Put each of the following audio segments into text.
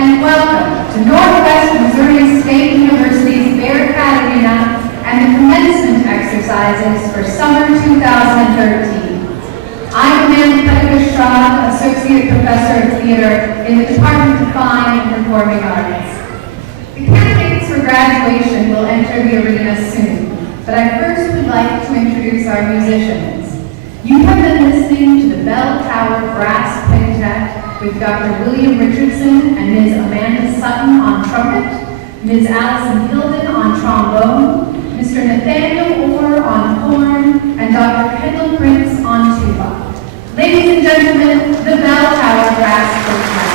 and welcome to Northwest Missouri State University's Bearcat Arena and the commencement exercises for summer 2013. I'm Amanda Pettigrew-Strauss, Associate Professor of Theater in the Department of Fine and Performing Arts. The candidates for graduation will enter the arena soon, but I first would like to introduce our musicians. You have been listening to the Bell Tower Brass Quintet with Dr. William Richardson and Ms. Amanda Sutton on trumpet, Ms. Allison Hilden on trombone, Mr. Nathaniel Orr on horn, and Dr. Kendall Prince on tuba. Ladies and gentlemen, the Bell Tower Brass Quintet.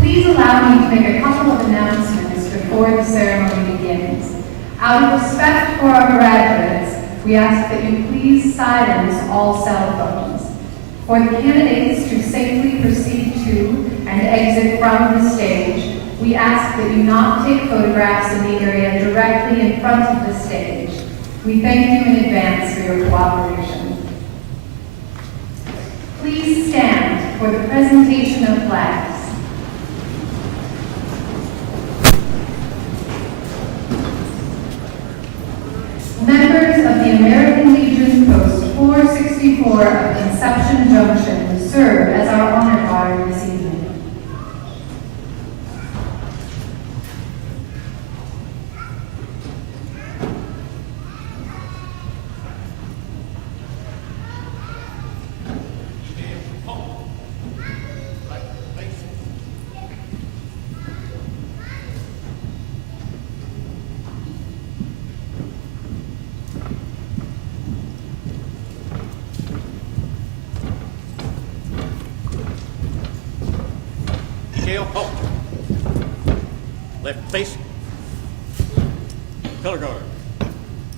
Please allow me to make a couple of announcements before the ceremony begins. Out of respect for our graduates, we ask that you please silence all cell phones. For the candidates to safely proceed to and exit from the stage, we ask that you not take photographs in the area directly in front of the stage. We thank you in advance for your cooperation. Please stand for the presentation of flags. Members of the American Legion Post 464 of Conception Junction serve as our honor guard this evening. Halt. Left face. Color guard.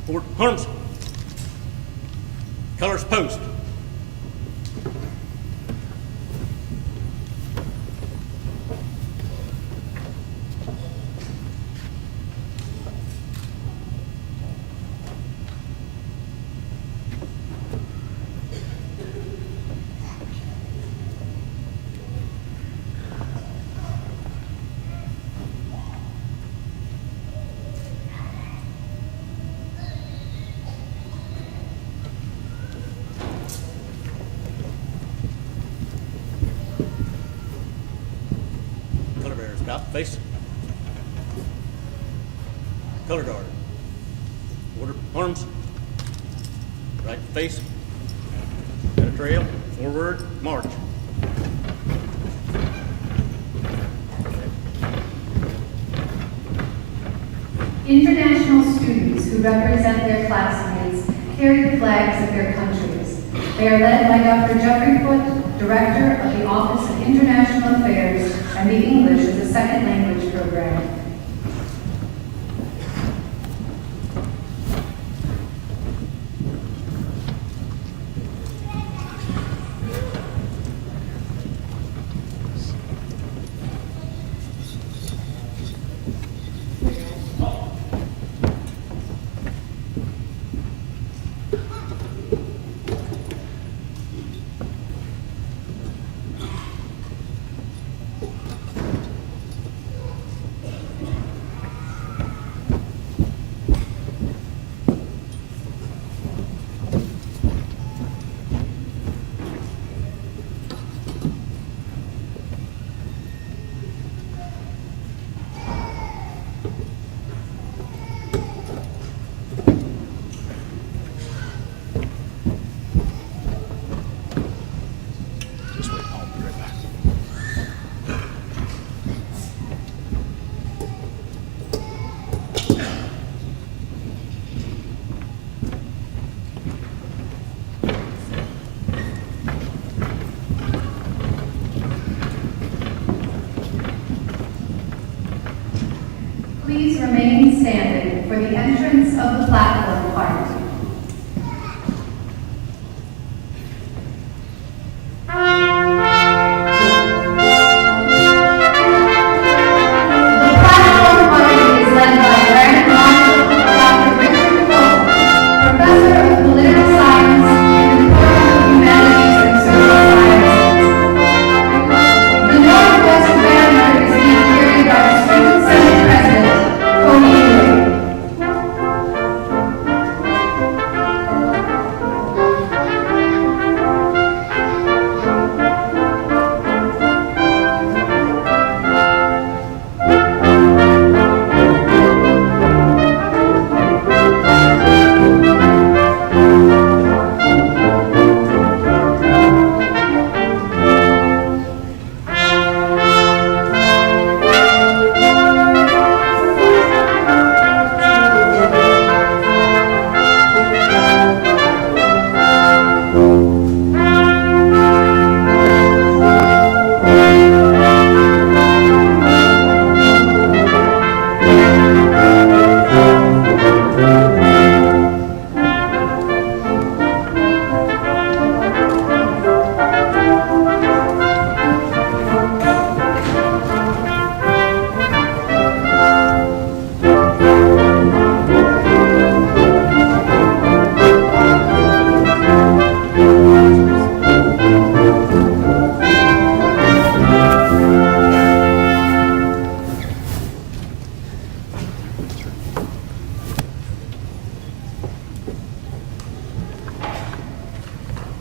Forward arms. Colors post. Stop, face. Color guard. Order, arms. Right face. Got a trail. Forward, march. International students who represent their classmates carry the flags of their countries. They are led by Dr. Jeffrey Foote, Director of the Office of International Affairs and the English as a Second Language program.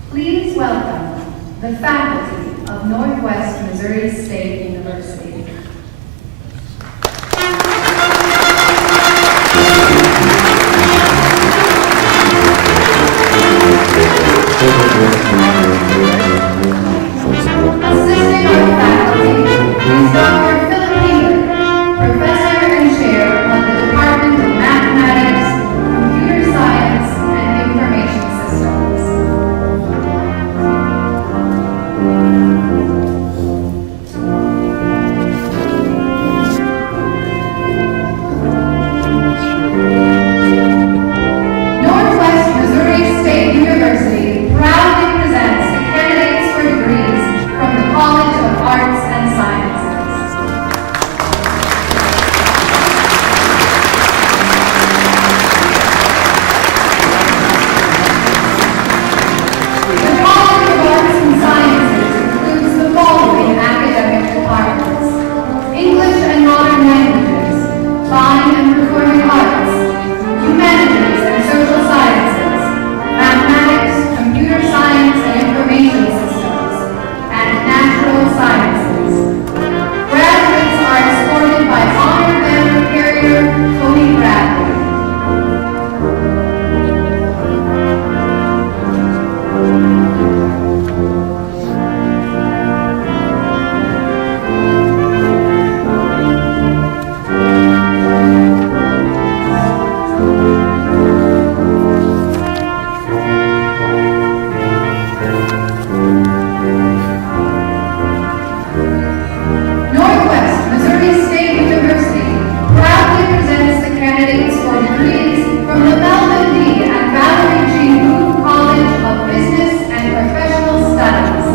Please welcome the faculty of Northwest Missouri State University. Assisting our faculty is Dr. Philip Healer, Professor and Chair of the Department of Mathematics, Computer Science, and Information Systems. Northwest Missouri State University proudly presents the candidates for degrees from the College of Arts and Sciences. The College of Arts and Sciences includes the following academic departments: English and Modern Languages, Fine and Performing Arts, Humanities and Social Sciences, Mathematics, Computer Science and Information Systems, and Natural Sciences. Graduates are escorted by honor banner carrier Tony Bradley. Northwest Missouri State University proudly presents the candidates for degrees from the Melvin D. and Valerie G. Booth College of Business and Professional Studies.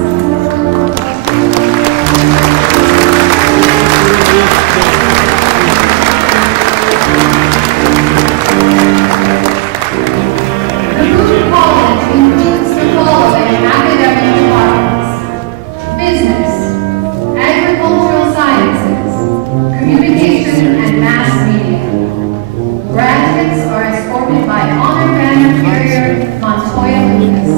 The Booth College includes the following academic departments: Business, Agricultural Sciences, Communication and Mass Media. Graduates are escorted by honor banner carrier Montoya Lucas.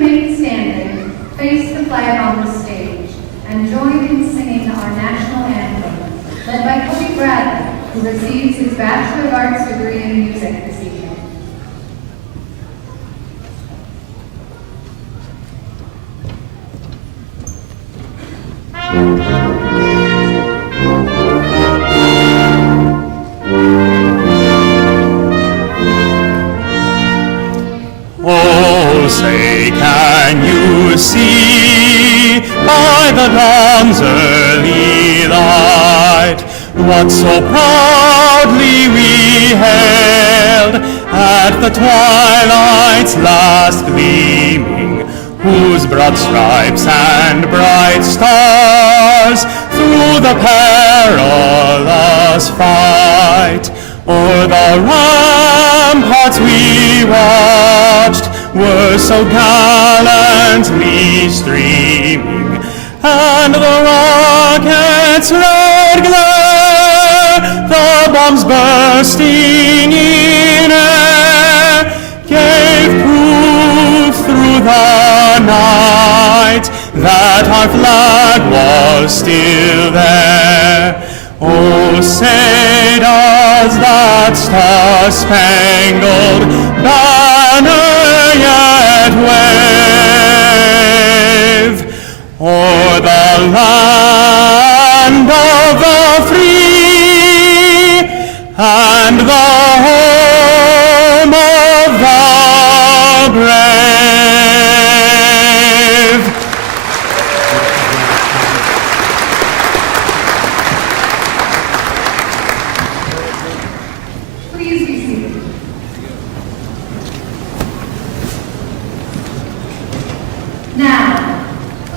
remain standing, face the flag on the stage, and join in singing our national anthem, led by Cody Bradley, who receives his Bachelor of Arts degree in music this evening. Oh, say, can you see by the dawn's early light what so proudly we hailed at the twilight's last gleaming, whose broad stripes and bright stars through the perilous fight o'er the ramparts we watched were so gallantly streaming, and the rockets' red glare, the bombs bursting in air, gave proof through the night that our flag was still there. Oh, say does that star-spangled banner yet wave o'er the land of the free and the home of the brave? Please be seated. Now,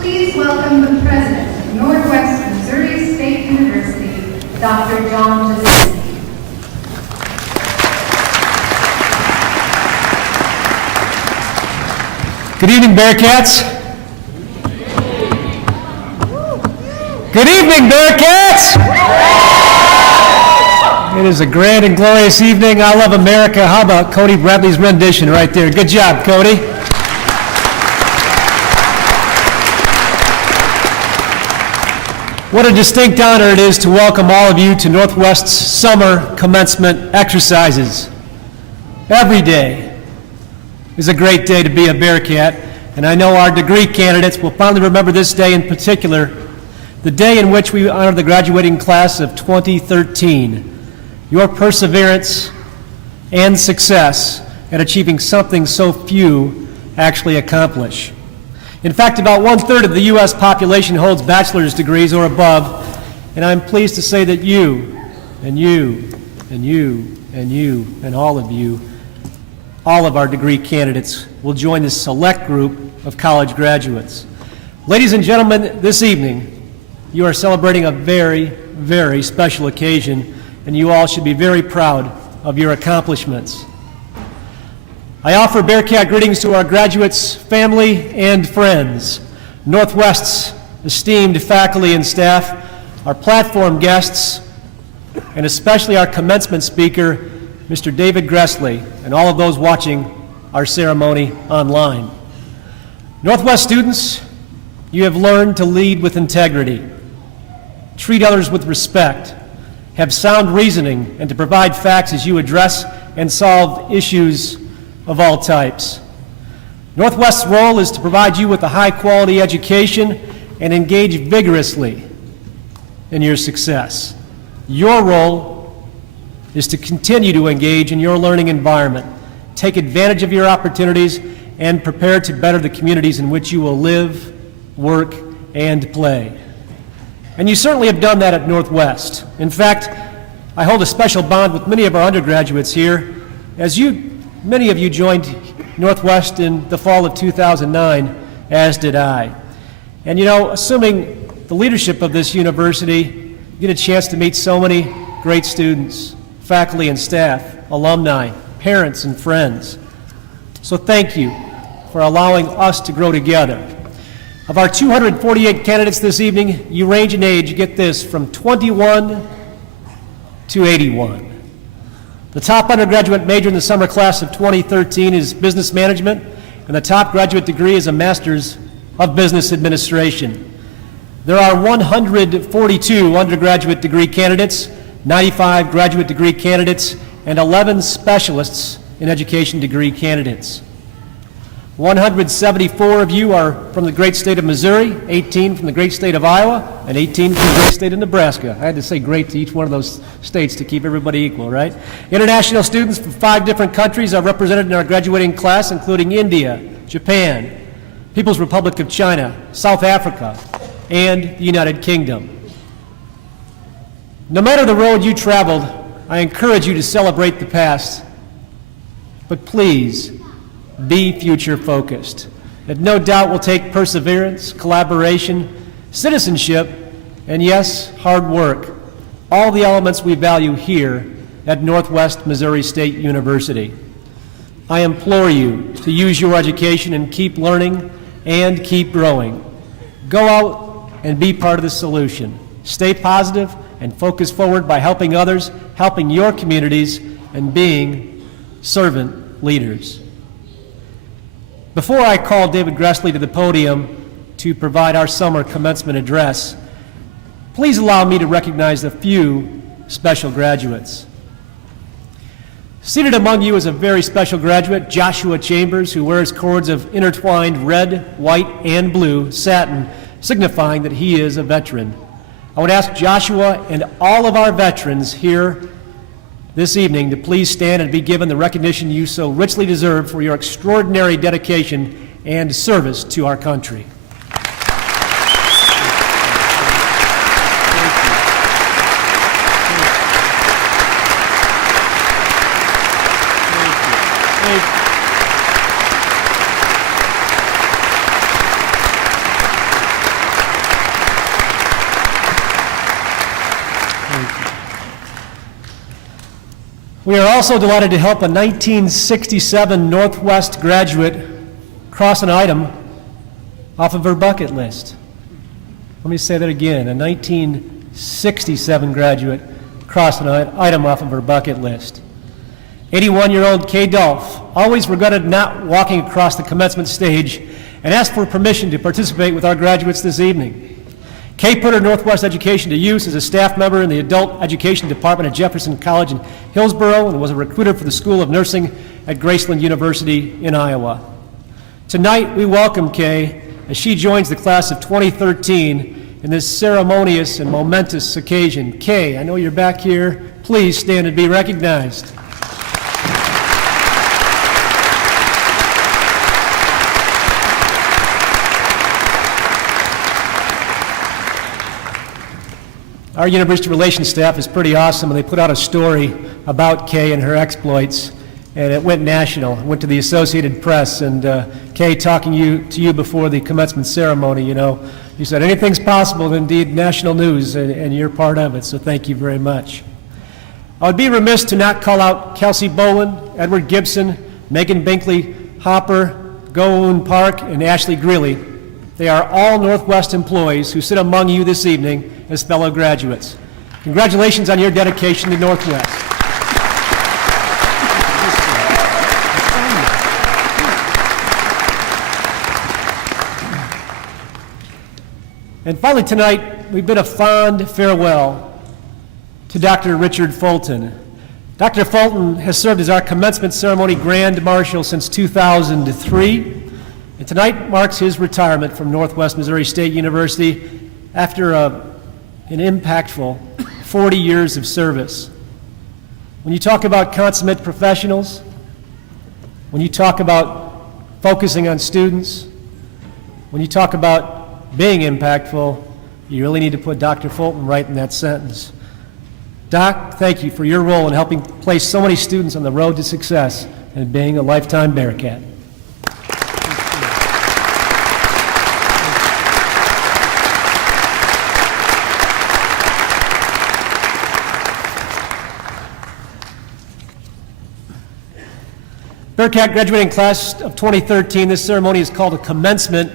please welcome the President of Northwest Missouri State University, Dr. John Jasinski. Good evening, Bearcats. Good evening, Bearcats. It is a grand and glorious evening. I love America. How about Cody Bradley's rendition right there? Good job, Cody. What a distinct honor it is to welcome all of you to Northwest's summer commencement exercises. Every day is a great day to be a Bearcat, and I know our degree candidates will fondly remember this day in particular, the day in which we honor the graduating class of 2013. Your perseverance and success at achieving something so few actually accomplish. In fact, about 1/3 of the U.S. population holds bachelor's degrees or above, and I'm pleased to say that you, and you, and you, and you, and all of you, all of our degree candidates will join this select group of college graduates. Ladies and gentlemen, this evening, you are celebrating a very, very special occasion, and you all should be very proud of your accomplishments. I offer Bearcat greetings to our graduates, family, and friends, Northwest's esteemed faculty and staff, our platform guests, and especially our commencement speaker, Mr. David Gressley, and all of those watching our ceremony online. Northwest students, you have learned to lead with integrity, treat others with respect, have sound reasoning, and to provide facts as you address and solve issues of all types. Northwest's role is to provide you with a high-quality education and engage vigorously in your success. Your role is to continue to engage in your learning environment, take advantage of your opportunities, and prepare to better the communities in which you will live, work, and play. And you certainly have done that at Northwest. In fact, I hold a special bond with many of our undergraduates here, as many of you joined Northwest in the fall of 2009, as did I. And you know, assuming the leadership of this university, you get a chance to meet so many great students, faculty and staff, alumni, parents and friends. So thank you for allowing us to grow together. Of our 248 candidates this evening, you range in age, get this, from 21 to 81. The top undergraduate major in the summer class of 2013 is business management, and the top graduate degree is a Master's of Business Administration. There are 142 undergraduate degree candidates, 95 graduate degree candidates, and 11 specialists in education degree candidates. 174 of you are from the great state of Missouri, 18 from the great state of Iowa, and 18 from the great state of Nebraska. I had to say great to each one of those states to keep everybody equal, right? International students from 5 different countries are represented in our graduating class, including India, Japan, People's Republic of China, South Africa, and the United Kingdom. No matter the road you traveled, I encourage you to celebrate the past, but please, be future-focused. It no doubt will take perseverance, collaboration, citizenship, and yes, hard work, all the elements we value here at Northwest Missouri State University. I implore you to use your education and keep learning and keep growing. Go out and be part of the solution. Stay positive and focus forward by helping others, helping your communities, and being servant leaders. Before I call David Gressley to the podium to provide our summer commencement address, please allow me to recognize a few special graduates. Seated among you is a very special graduate, Joshua Chambers, who wears cords of intertwined red, white, and blue satin, signifying that he is a veteran. I would ask Joshua and all of our veterans here this evening to please stand and be given the recognition you so richly deserve for your extraordinary dedication and service to our country. We are also delighted to help a 1967 Northwest graduate cross an item off of her bucket list. Let me say that again. A 1967 graduate crossed an item off of her bucket list. 81-year-old Kay Dolph always regretted not walking across the commencement stage and asked for permission to participate with our graduates this evening. Kay put her Northwest education to use as a staff member in the Adult Education Department at Jefferson College in Hillsborough and was a recruiter for the School of Nursing at Graceland University in Iowa. Tonight, we welcome Kay as she joins the class of 2013 in this ceremonious and momentous occasion. Kay, I know you're back here. Please stand and be recognized. Our university relations staff is pretty awesome, and they put out a story about Kay and her exploits, and it went national. It went to the Associated Press, and Kay, talking to you before the commencement ceremony, you said anything's possible, and indeed national news, and you're part of it, so thank you very much. I would be remiss to not call out Kelsey Bowen, Edward Gibson, Megan Binkley, Hopper, Goon Park, and Ashley Greeley. They are all Northwest employees who sit among you this evening as fellow graduates. Congratulations on your dedication to Northwest. And finally tonight, we bid a fond farewell to Dr. Richard Fulton. Dr. Fulton has served as our commencement ceremony Grand Marshal since 2003. And tonight marks his retirement from Northwest Missouri State University after an impactful 40 years of service. When you talk about consummate professionals, when you talk about focusing on students, when you talk about being impactful, you really need to put Dr. Fulton right in that sentence. Doc, thank you for your role in helping place so many students on the road to success and being a lifetime Bearcat. Bearcat graduating class of 2013, this ceremony is called a commencement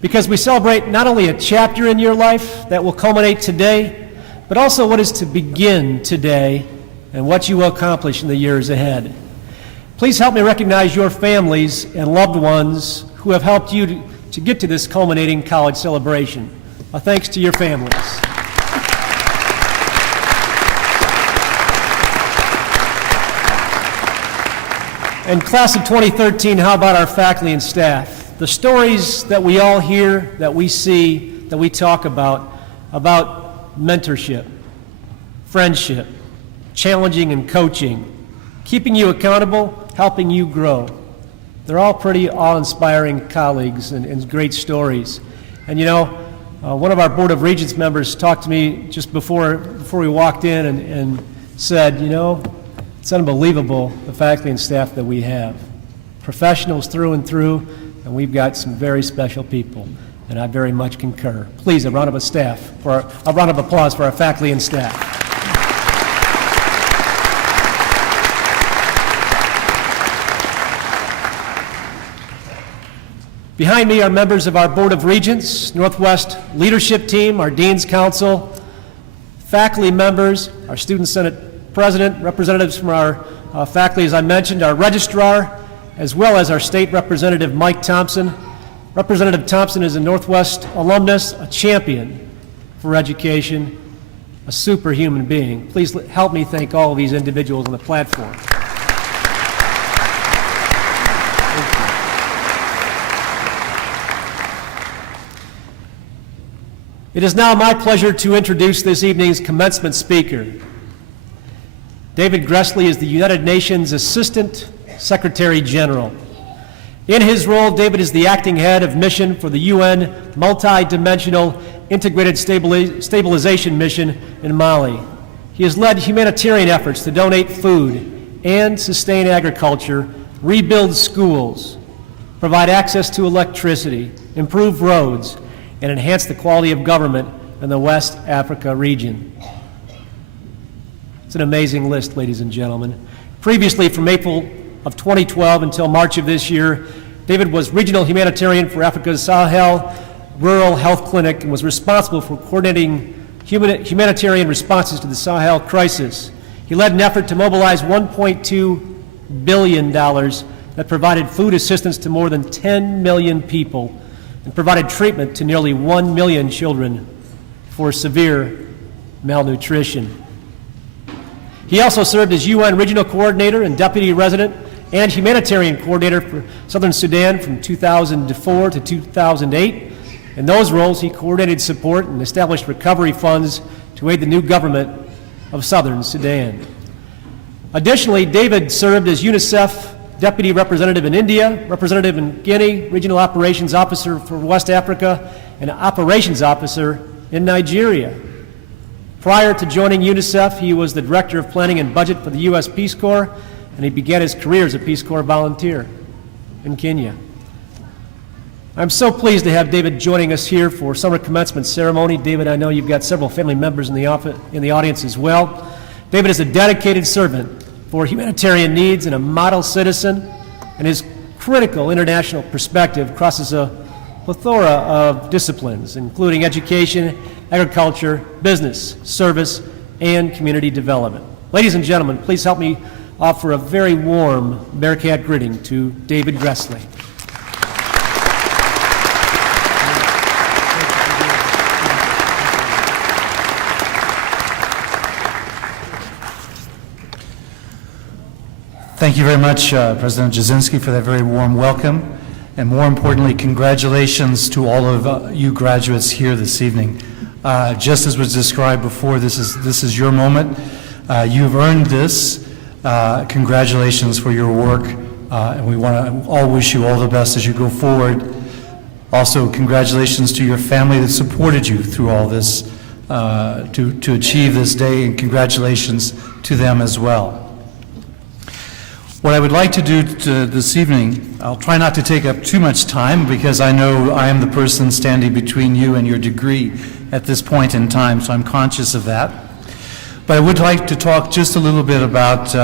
because we celebrate not only a chapter in your life that will culminate today, but also what is to begin today and what you will accomplish in the years ahead. Please help me recognize your families and loved ones who have helped you to get to this culminating college celebration. A thanks to your families. And class of 2013, how about our faculty and staff? The stories that we all hear, that we see, that we talk about mentorship, friendship, challenging and coaching, keeping you accountable, helping you grow. They're all pretty awe-inspiring colleagues and great stories. And you know, one of our Board of Regents members talked to me just before we walked in and said, you know, it's unbelievable, the faculty and staff that we have. Professionals through and through, and we've got some very special people, and I very much concur. Please, a round of applause for our faculty and staff. Behind me are members of our Board of Regents, Northwest Leadership Team, our Dean's Council, faculty members, our Student Senate President, representatives from our faculty, as I mentioned, our Registrar, as well as our State Representative Mike Thompson. Representative Thompson is a Northwest alumnus, a champion for education, a superhuman being. Please help me thank all of these individuals on the platform. It is now my pleasure to introduce this evening's commencement speaker. David Gressley is the United Nations Assistant Secretary General. In his role, David is the acting head of mission for the UN Multi-Dimensional Integrated Stabilization Mission in Mali. He has led humanitarian efforts to donate food and sustain agriculture, rebuild schools, provide access to electricity, improve roads, and enhance the quality of government in the West Africa region. It's an amazing list, ladies and gentlemen. Previously, from April of 2012 until March of this year, David was regional humanitarian for Africa's Sahel Rural Health Clinic and was responsible for coordinating humanitarian responses to the Sahel crisis. He led an effort to mobilize $1.2 billion that provided food assistance to more than 10 million people and provided treatment to nearly 1 million children for severe malnutrition. He also served as UN Regional Coordinator and Deputy Resident and Humanitarian Coordinator for Southern Sudan from 2004 to 2008. In those roles, he coordinated support and established recovery funds to aid the new government of Southern Sudan. Additionally, David served as UNICEF Deputy Representative in India, Representative in Guinea, Regional Operations Officer for West Africa, and Operations Officer in Nigeria. Prior to joining UNICEF, he was the Director of Planning and Budget for the U.S. Peace Corps, and he began his career as a Peace Corps volunteer in Kenya. I'm so pleased to have David joining us here for summer commencement ceremony. David, I know you've got several family members in the audience as well. David is a dedicated servant for humanitarian needs and a model citizen, and his critical international perspective crosses a plethora of disciplines, including education, agriculture, business, service, and community development. Ladies and gentlemen, please help me offer a very warm Bearcat greeting to David Gressley. Thank you very much, President Jasinski, for that very warm welcome. And more importantly, congratulations to all of you graduates here this evening. Just as was described before, this is your moment. You've earned this. Congratulations for your work. And we want to all wish you all the best as you go forward. Also, congratulations to your family that supported you through all this to achieve this day, and congratulations to them as well. What I would like to do this evening, I'll try not to take up too much time because I know I am the person standing between you and your degree at this point in time, so I'm conscious of that. But I would like to talk just a little bit about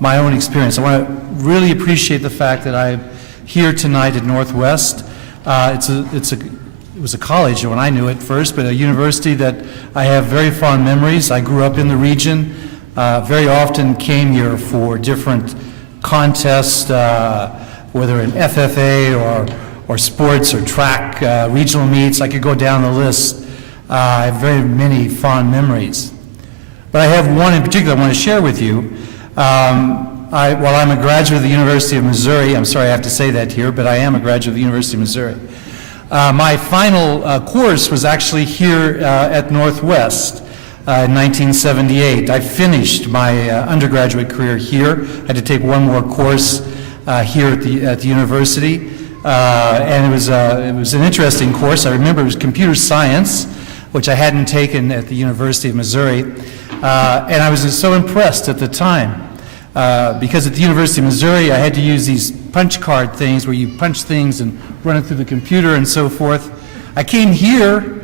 my own experience. I want to really appreciate the fact that I'm here tonight at Northwest. It was a college when I knew it first, but a university that I have very fond memories. I grew up in the region, very often came here for different contests, whether in FFA or sports or track, regional meets. I could go down the list. I have very many fond memories. But I have one in particular I want to share with you. While I'm a graduate of the University of Missouri, I'm sorry I have to say that here, but I am a graduate of the University of Missouri. My final course was actually here at Northwest in 1978. I finished my undergraduate career here. I had to take one more course here at the university, and it was an interesting course. I remember it was computer science, which I hadn't taken at the University of Missouri, and I was so impressed at the time. Because at the University of Missouri, I had to use these punch card things where you punch things and run it through the computer and so forth. I came here,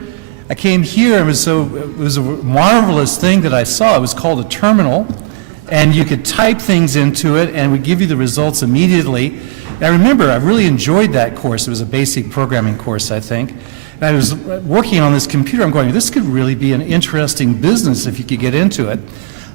and it was a marvelous thing that I saw. It was called a terminal, and you could type things into it, and it would give you the results immediately. And I remember I really enjoyed that course. It was a basic programming course, I think. And I was working on this computer. I'm going, this could really be an interesting business if you could get into it.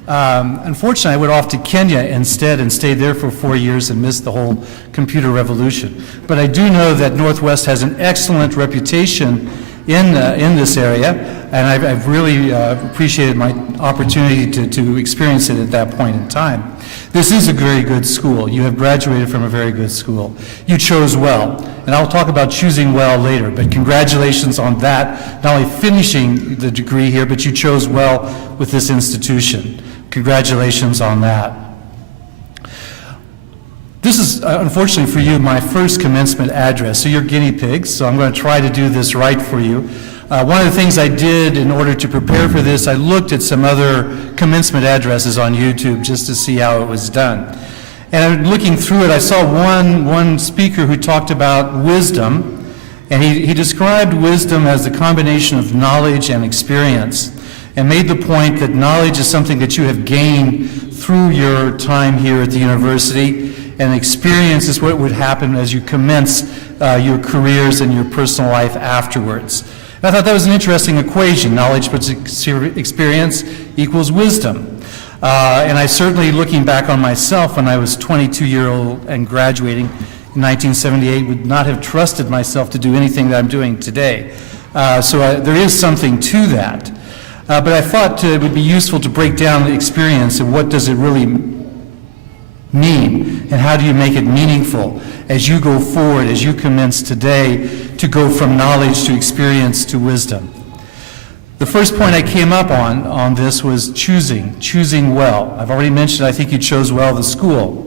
Unfortunately, I went off to Kenya instead and stayed there for 4 years and missed the whole computer revolution. But I do know that Northwest has an excellent reputation in this area, and I've really appreciated my opportunity to experience it at that point in time. This is a very good school. You have graduated from a very good school. You chose well, and I'll talk about choosing well later, but congratulations on that, not only finishing the degree here, but you chose well with this institution. Congratulations on that. This is, unfortunately for you, my first commencement address, so you're guinea pigs, so I'm going to try to do this right for you. One of the things I did in order to prepare for this, I looked at some other commencement addresses on YouTube just to see how it was done. And looking through it, I saw one speaker who talked about wisdom, and he described wisdom as a combination of knowledge and experience, and made the point that knowledge is something that you have gained through your time here at the university, and experience is what would happen as you commence your careers and your personal life afterwards. And I thought that was an interesting equation. Knowledge plus experience equals wisdom. And I certainly, looking back on myself when I was 22-year-old and graduating in 1978, would not have trusted myself to do anything that I'm doing today. So there is something to that. But I thought it would be useful to break down the experience and what does it really mean, and how do you make it meaningful as you go forward, as you commence today, to go from knowledge to experience to wisdom. The first point I came up on this was choosing well. I've already mentioned I think you chose well the school.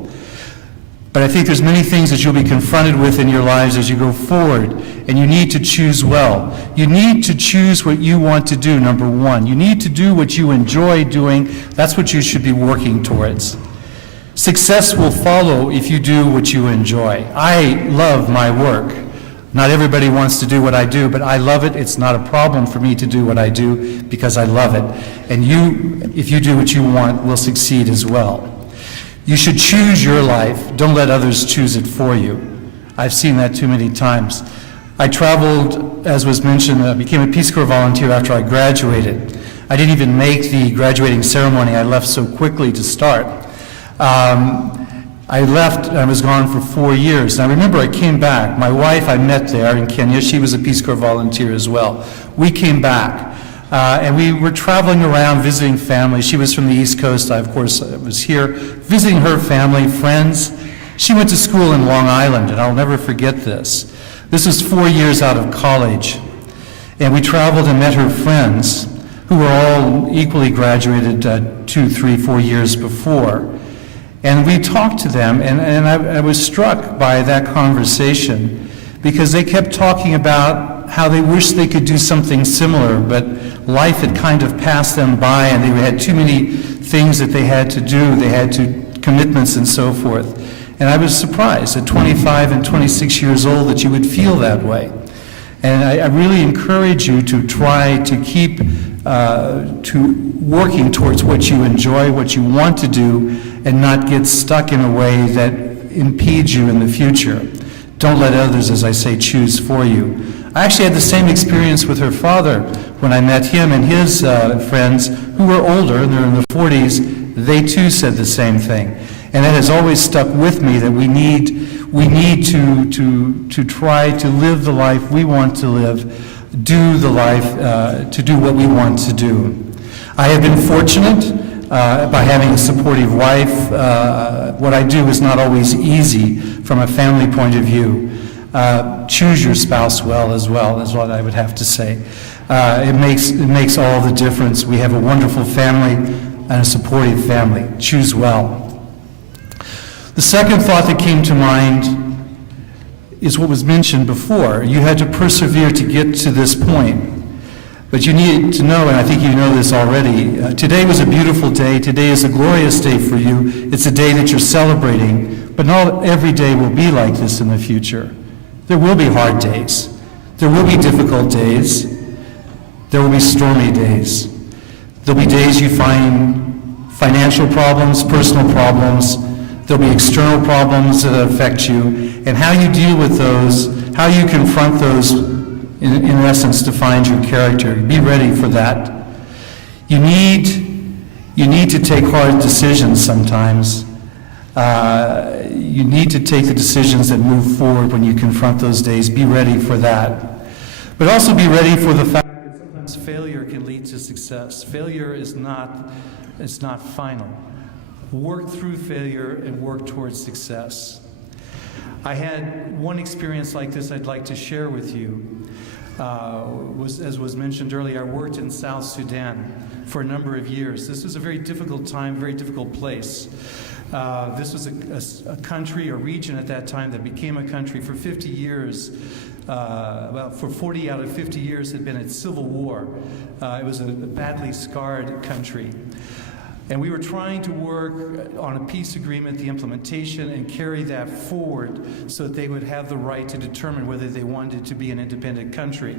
But I think there's many things that you'll be confronted with in your lives as you go forward, and you need to choose well. You need to choose what you want to do, number one. You need to do what you enjoy doing. That's what you should be working towards. Success will follow if you do what you enjoy. I love my work. Not everybody wants to do what I do, but I love it. It's not a problem for me to do what I do because I love it. And you, if you do what you want, will succeed as well. You should choose your life. Don't let others choose it for you. I've seen that too many times. I traveled, as was mentioned, became a Peace Corps volunteer after I graduated. I didn't even make the graduating ceremony. I left so quickly to start. I left, and I was gone for 4 years. And I remember I came back. My wife I met there in Kenya. She was a Peace Corps volunteer as well. We came back, and we were traveling around visiting family. She was from the East Coast. I, of course, was here visiting her family, friends. She went to school in Long Island, and I'll never forget this. This was 4 years out of college. And we traveled and met her friends, who were all equally graduated 2, 3, 4 years before. And we talked to them, and I was struck by that conversation because they kept talking about how they wished they could do something similar, but life had kind of passed them by, and they had too many things that they had to do. They had commitments and so forth. And I was surprised at 25 and 26 years old that you would feel that way. And I really encourage you to try to keep working towards what you enjoy, what you want to do, and not get stuck in a way that impedes you in the future. Don't let others, as I say, choose for you. I actually had the same experience with her father when I met him and his friends who were older, and they're in the 40s. They too said the same thing. And that has always stuck with me, that we need to try to live the life we want to live, do the life, to do what we want to do. I have been fortunate by having a supportive wife. What I do is not always easy from a family point of view. Choose your spouse well, is what I would have to say. It makes all the difference. We have a wonderful family and a supportive family. Choose well. The second thought that came to mind is what was mentioned before. You had to persevere to get to this point. But you need to know, and I think you know this already, today was a beautiful day. Today is a glorious day for you. It's a day that you're celebrating, but not every day will be like this in the future. There will be hard days. There will be difficult days. There will be stormy days. There'll be days you find financial problems, personal problems. There'll be external problems that affect you. And how you deal with those, how you confront those, in essence, defines your character. Be ready for that. You need to take hard decisions sometimes. You need to take the decisions that move forward when you confront those days. Be ready for that. But also be ready for the fact that sometimes failure can lead to success. Failure is not final. Work through failure and work towards success. I had one experience like this I'd like to share with you. As was mentioned earlier, I worked in South Sudan for a number of years. This was a very difficult time, very difficult place. This was a country, a region at that time that became a country for 50 years. For 40 out of 50 years had been in civil war. It was a badly scarred country. And we were trying to work on a peace agreement, the implementation, and carry that forward so that they would have the right to determine whether they wanted to be an independent country.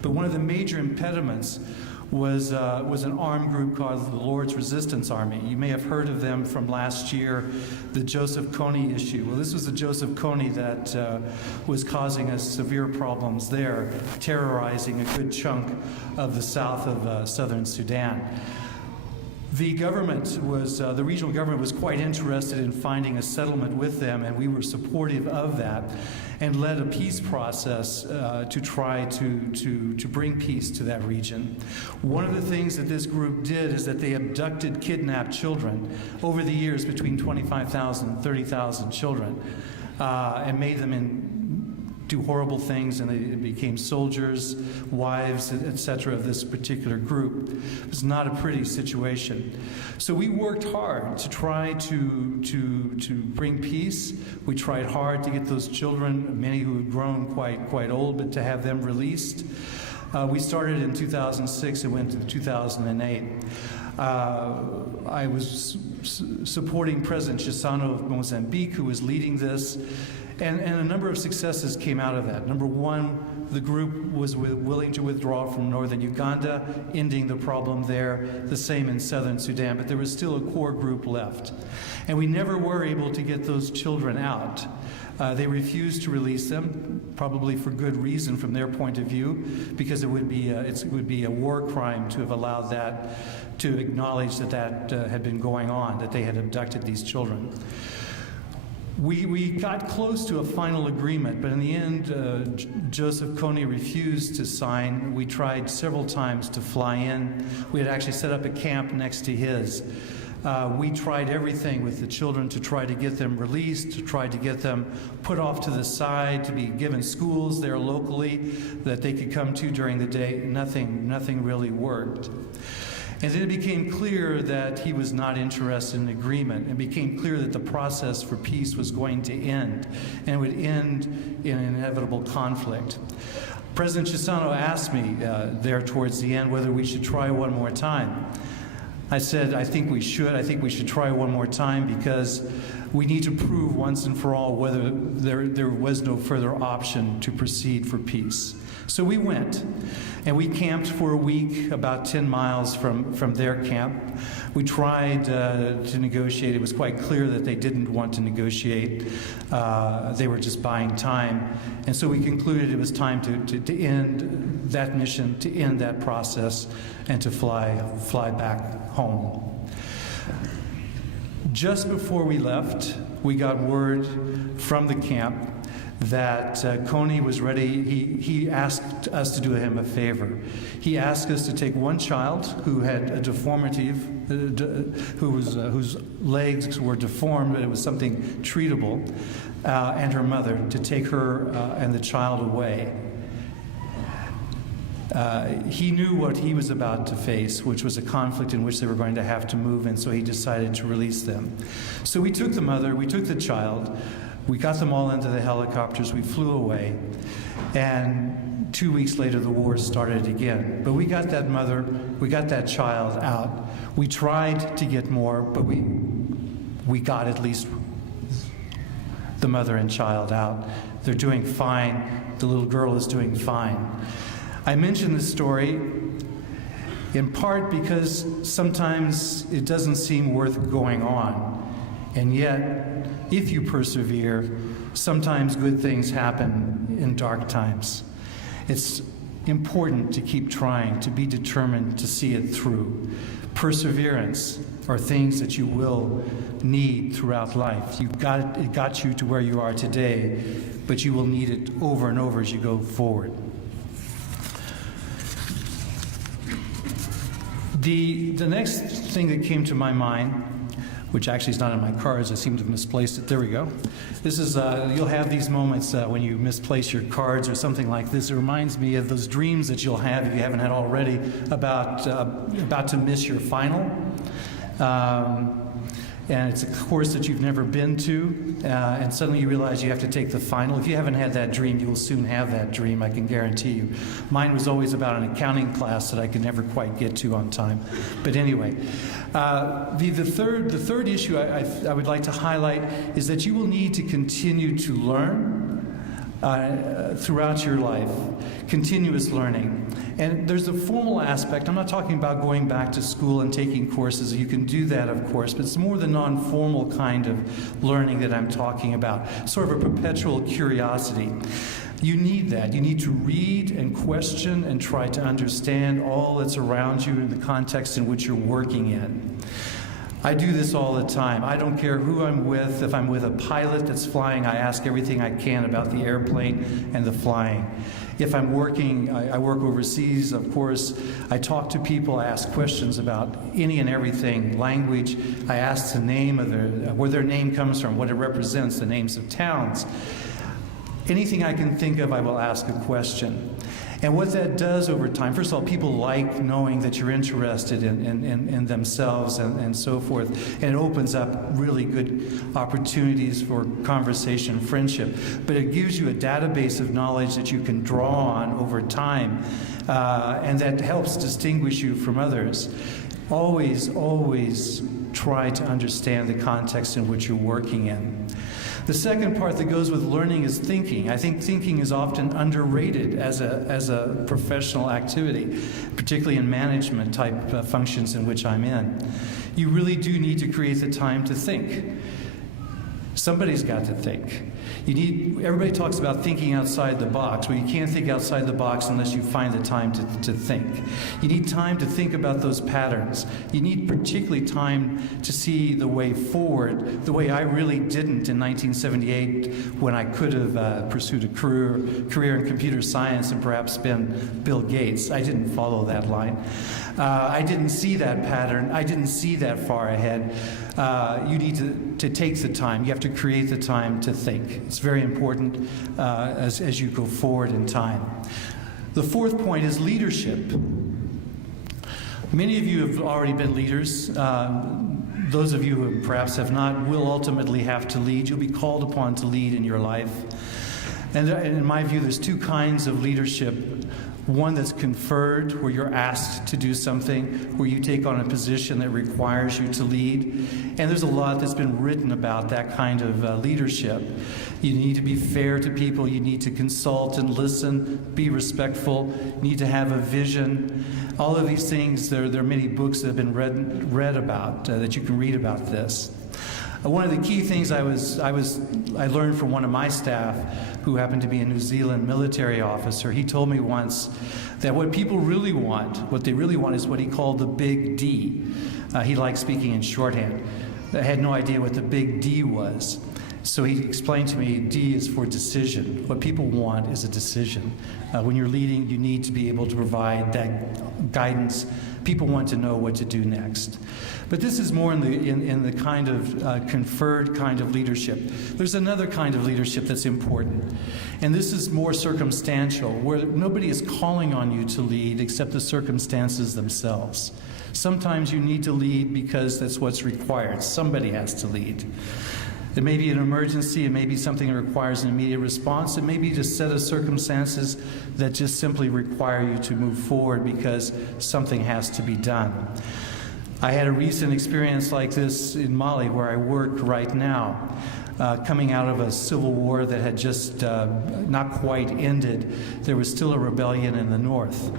But one of the major impediments was an armed group called the Lord's Resistance Army. You may have heard of them from last year, the Joseph Kony issue. Well, this was the Joseph Kony that was causing us severe problems there, terrorizing a good chunk of the south of southern Sudan. The regional government was quite interested in finding a settlement with them, and we were supportive of that and led a peace process to try to bring peace to that region. One of the things that this group did is that they abducted, kidnapped children over the years, between 25,000 and 30,000 children, and made them do horrible things, and they became soldiers, wives, etc. of this particular group. It was not a pretty situation. So we worked hard to try to bring peace. We tried hard to get those children, many who had grown quite old, but to have them released. We started in 2006 and went to 2008. I was supporting President Chissano of Mozambique, who was leading this. And a number of successes came out of that. Number one, the group was willing to withdraw from northern Uganda, ending the problem there, the same in southern Sudan, but there was still a core group left. And we never were able to get those children out. They refused to release them, probably for good reason from their point of view, because it would be a war crime to have allowed that, to acknowledge that had been going on, that they had abducted these children. We got close to a final agreement, but in the end, Joseph Kony refused to sign. We tried several times to fly in. We had actually set up a camp next to his. We tried everything with the children to try to get them released, to try to get them put off to the side, to be given schools there locally that they could come to during the day. Nothing really worked. And then it became clear that he was not interested in agreement. It became clear that the process for peace was going to end, and it would end in an inevitable conflict. President Chissano asked me there towards the end whether we should try one more time. I said, I think we should. I think we should try one more time because we need to prove once and for all whether there was no further option to proceed for peace. So we went, and we camped for a week about 10 miles from their camp. We tried to negotiate. It was quite clear that they didn't want to negotiate. They were just buying time. And so we concluded it was time to end that mission, to end that process, and to fly back home. Just before we left, we got word from the camp that Coney was ready. He asked us to do him a favor. He asked us to take one child who had a deformity, whose legs were deformed, but it was something treatable, and her mother, to take her and the child away. He knew what he was about to face, which was a conflict in which they were going to have to move, and so he decided to release them. So we took the mother, we took the child, we got them all into the helicopters, we flew away, and 2 weeks later the war started again. But we got that mother, we got that child out. We tried to get more, but we got at least the mother and child out. They're doing fine. The little girl is doing fine. I mention this story in part because sometimes it doesn't seem worth going on. And yet, if you persevere, sometimes good things happen in dark times. It's important to keep trying, to be determined to see it through. Perseverance are things that you will need throughout life. It got you to where you are today, but you will need it over and over as you go forward. The next thing that came to my mind, which actually is not in my cards, I seem to have misplaced it. There we go. This is, you'll have these moments when you misplace your cards or something like this. It reminds me of those dreams that you'll have, if you haven't had already, about to miss your final. And it's a course that you've never been to, and suddenly you realize you have to take the final. If you haven't had that dream, you will soon have that dream, I can guarantee you. Mine was always about an accounting class that I could never quite get to on time. But anyway, the third issue I would like to highlight is that you will need to continue to learn throughout your life, continuous learning. And there's a formal aspect. I'm not talking about going back to school and taking courses. You can do that, of course, but it's more the non-formal kind of learning that I'm talking about, sort of a perpetual curiosity. You need that. You need to read and question and try to understand all that's around you in the context in which you're working in. I do this all the time. I don't care who I'm with. If I'm with a pilot that's flying, I ask everything I can about the airplane and the flying. If I'm working, I work overseas, of course. I talk to people, I ask questions about any and everything. Language, I ask the name of where their name comes from, what it represents, the names of towns. Anything I can think of, I will ask a question. And what that does over time, first of all, people like knowing that you're interested in themselves and so forth. And it opens up really good opportunities for conversation, friendship. But it gives you a database of knowledge that you can draw on over time, and that helps distinguish you from others. Always, always try to understand the context in which you're working in. The second part that goes with learning is thinking. I think thinking is often underrated as a professional activity, particularly in management type functions in which I'm in. You really do need to create the time to think. Somebody's got to think. Everybody talks about thinking outside the box. Well, you can't think outside the box unless you find the time to think. You need time to think about those patterns. You need particularly time to see the way forward, the way I really didn't in 1978 when I could have pursued a career in computer science and perhaps been Bill Gates. I didn't follow that line. I didn't see that pattern. I didn't see that far ahead. You need to take the time. You have to create the time to think. It's very important as you go forward in time. The fourth point is leadership. Many of you have already been leaders. Those of you who perhaps have not will ultimately have to lead. You'll be called upon to lead in your life. And in my view, there's two kinds of leadership. One that's conferred, where you're asked to do something, where you take on a position that requires you to lead. And there's a lot that's been written about that kind of leadership. You need to be fair to people. You need to consult and listen, be respectful. You need to have a vision. All of these things, there are many books that have been read about, that you can read about this. One of the key things I learned from one of my staff, who happened to be a New Zealand military officer. He told me once that what people really want, what they really want, is what he called the big D. He liked speaking in shorthand. I had no idea what the big D was. So he explained to me, D is for decision. What people want is a decision. When you're leading, you need to be able to provide that guidance. People want to know what to do next. But this is more in the kind of conferred kind of leadership. There's another kind of leadership that's important. And this is more circumstantial, where nobody is calling on you to lead except the circumstances themselves. Sometimes you need to lead because that's what's required. Somebody has to lead. It may be an emergency, it may be something that requires an immediate response, it may be just a set of circumstances that just simply require you to move forward because something has to be done. I had a recent experience like this in Mali, where I work right now, coming out of a civil war that had just not quite ended. There was still a rebellion in the north.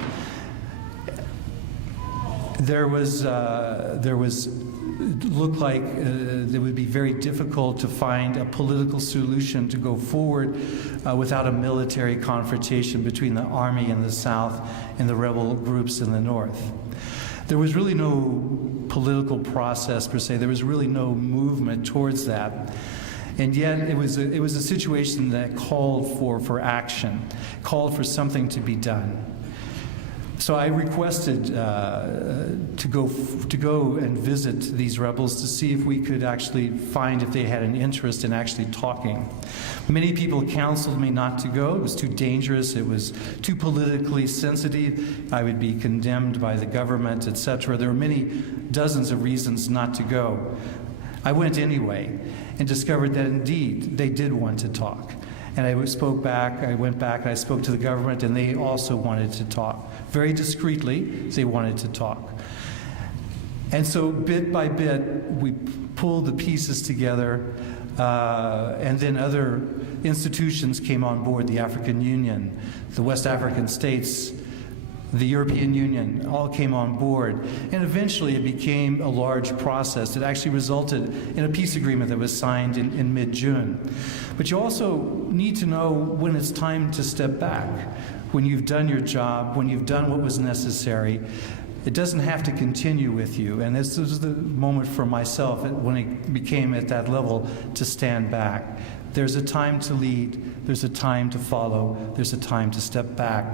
It looked like it would be very difficult to find a political solution to go forward without a military confrontation between the army in the south and the rebel groups in the north. There was really no political process per se. There was really no movement towards that. And yet it was a situation that called for action, called for something to be done. So I requested to go and visit these rebels to see if we could actually find if they had an interest in actually talking. Many people counseled me not to go. It was too dangerous. It was too politically sensitive. I would be condemned by the government, etc. There were many dozens of reasons not to go. I went anyway and discovered that indeed they did want to talk. And I went back and I spoke to the government, and they also wanted to talk. Very discreetly, they wanted to talk. And so bit by bit, we pulled the pieces together, and then other institutions came on board, the African Union, the West African states, the European Union, all came on board. And eventually it became a large process. It actually resulted in a peace agreement that was signed in mid-June. But you also need to know when it's time to step back. When you've done your job, when you've done what was necessary, it doesn't have to continue with you. And this was the moment for myself when it became at that level to stand back. There's a time to lead, there's a time to follow, there's a time to step back.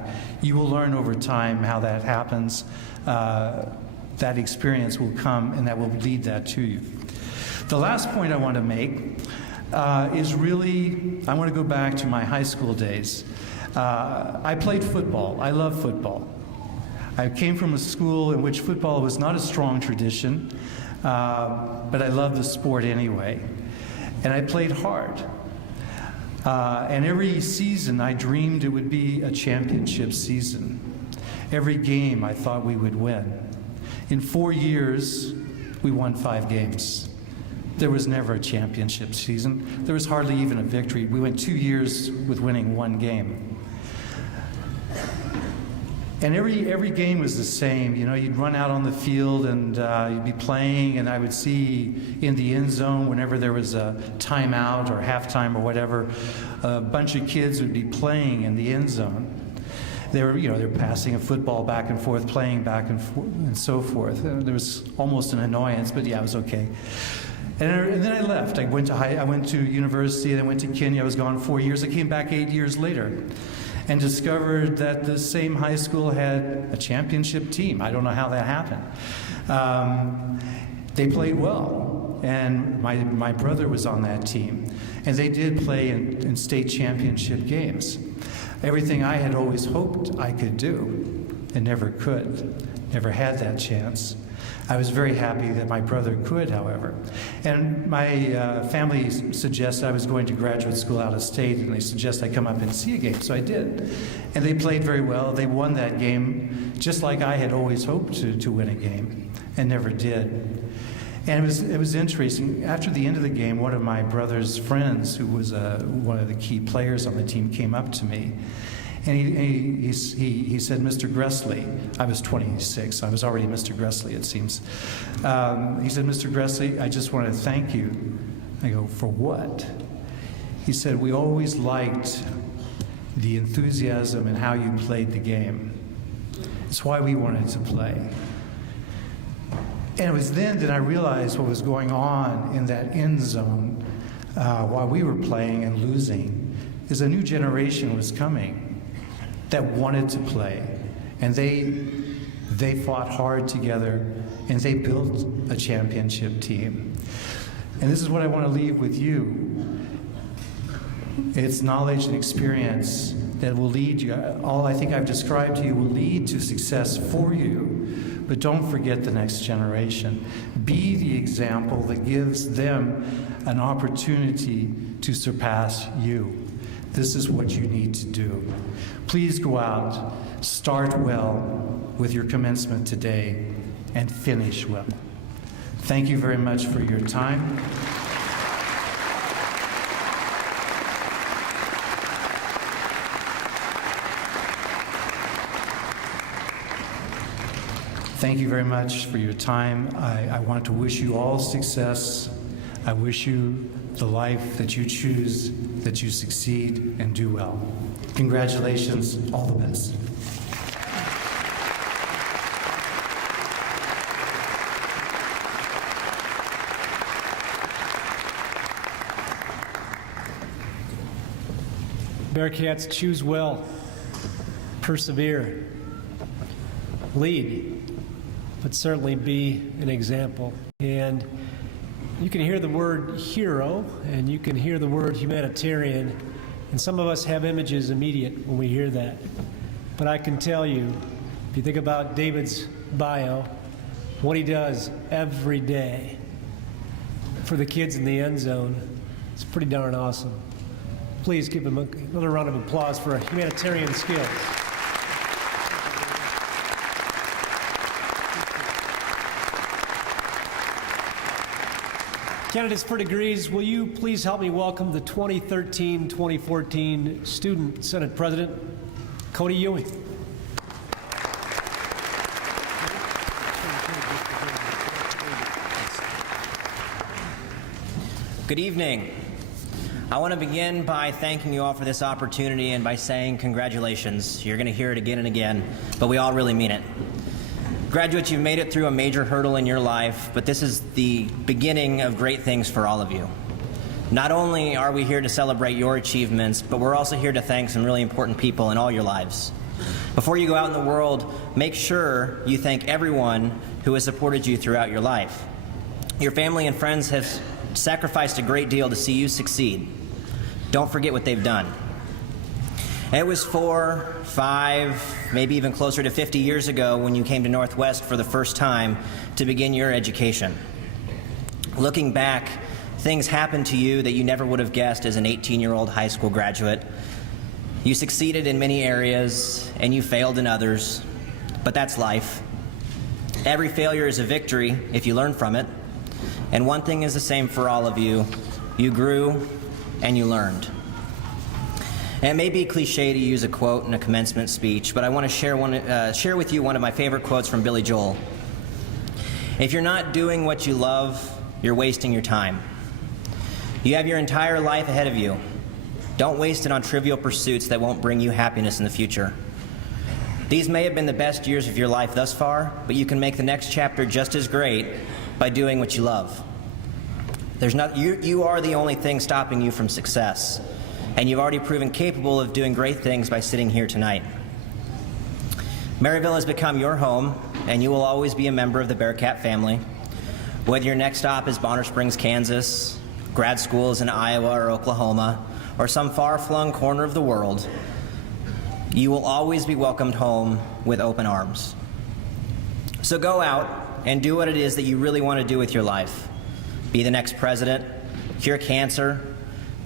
You will learn over time how that happens. That experience will come, and that will lead that to you. The last point I want to make is really, I want to go back to my high school days. I played football. I love football. I came from a school in which football was not a strong tradition, but I loved the sport anyway. And I played hard. And every season I dreamed it would be a championship season. Every game I thought we would win. In 4 years, we won 5 games. There was never a championship season. There was hardly even a victory. We went 2 years with winning 1 game. And every game was the same. You know, you'd run out on the field and you'd be playing, and I would see in the end zone, whenever there was a timeout or halftime or whatever, a bunch of kids would be playing in the end zone. They were passing a football back and forth, playing back and forth, and so forth. There was almost an annoyance, but yeah, it was okay. And then I left. I went to university, then went to Kenya. I was gone 4 years. I came back 8 years later and discovered that the same high school had a championship team. I don't know how that happened. They played well, and my brother was on that team. And they did play in state championship games. Everything I had always hoped I could do, and never could, never had that chance. I was very happy that my brother could, however. And my family suggested I was going to graduate school out of state, and they suggested I come up and see a game, so I did. And they played very well. They won that game just like I had always hoped to win a game, and never did. And it was interesting. After the end of the game, one of my brother's friends, who was one of the key players on the team, came up to me. And he said, "Mr. Gressley," I was 26, I was already Mr. Gressley, it seems. He said, "Mr. Gressley, I just want to thank you." I go, "For what?" He said, "We always liked the enthusiasm and how you played the game. It's why we wanted to play." And it was then that I realized what was going on in that end zone while we were playing and losing, is a new generation was coming that wanted to play. And they fought hard together, and they built a championship team. And this is what I want to leave with you. It's knowledge and experience that will lead you. All I think I've described to you will lead to success for you. But don't forget the next generation. Be the example that gives them an opportunity to surpass you. This is what you need to do. Please go out, start well with your commencement today, and finish well. Thank you very much for your time. Thank you very much for your time. I want to wish you all success. I wish you the life that you choose, that you succeed and do well. Congratulations, all the best. Bearcats, choose well, persevere, lead, but certainly be an example. And you can hear the word hero, and you can hear the word humanitarian, and some of us have images immediate when we hear that. But I can tell you, if you think about David's bio, what he does every day for the kids in the end zone, it's pretty darn awesome. Please give him another round of applause for humanitarian skills. Candidates for degrees, will you please help me welcome the 2013-2014 Student Senate President, Cody Ewing. Good evening. I want to begin by thanking you all for this opportunity and by saying congratulations. You're going to hear it again and again, but we all really mean it. Graduates, you've made it through a major hurdle in your life, but this is the beginning of great things for all of you. Not only are we here to celebrate your achievements, but we're also here to thank some really important people in all your lives. Before you go out in the world, make sure you thank everyone who has supported you throughout your life. Your family and friends have sacrificed a great deal to see you succeed. Don't forget what they've done. It was 4, 5, maybe even closer to 50 years ago when you came to Northwest for the first time to begin your education. Looking back, things happened to you that you never would have guessed as an 18-year-old high school graduate. You succeeded in many areas and you failed in others, but that's life. Every failure is a victory if you learn from it. And one thing is the same for all of you. You grew and you learned. And it may be cliche to use a quote in a commencement speech, but I want to share with you one of my favorite quotes from Billy Joel. If you're not doing what you love, you're wasting your time. You have your entire life ahead of you. Don't waste it on trivial pursuits that won't bring you happiness in the future. These may have been the best years of your life thus far, but you can make the next chapter just as great by doing what you love. You are the only thing stopping you from success. And you've already proven capable of doing great things by sitting here tonight. Maryville has become your home, and you will always be a member of the Bearcat family. Whether your next stop is Bonner Springs, Kansas, grad schools in Iowa or Oklahoma, or some far-flung corner of the world, you will always be welcomed home with open arms. So go out and do what it is that you really want to do with your life. Be the next president, cure cancer,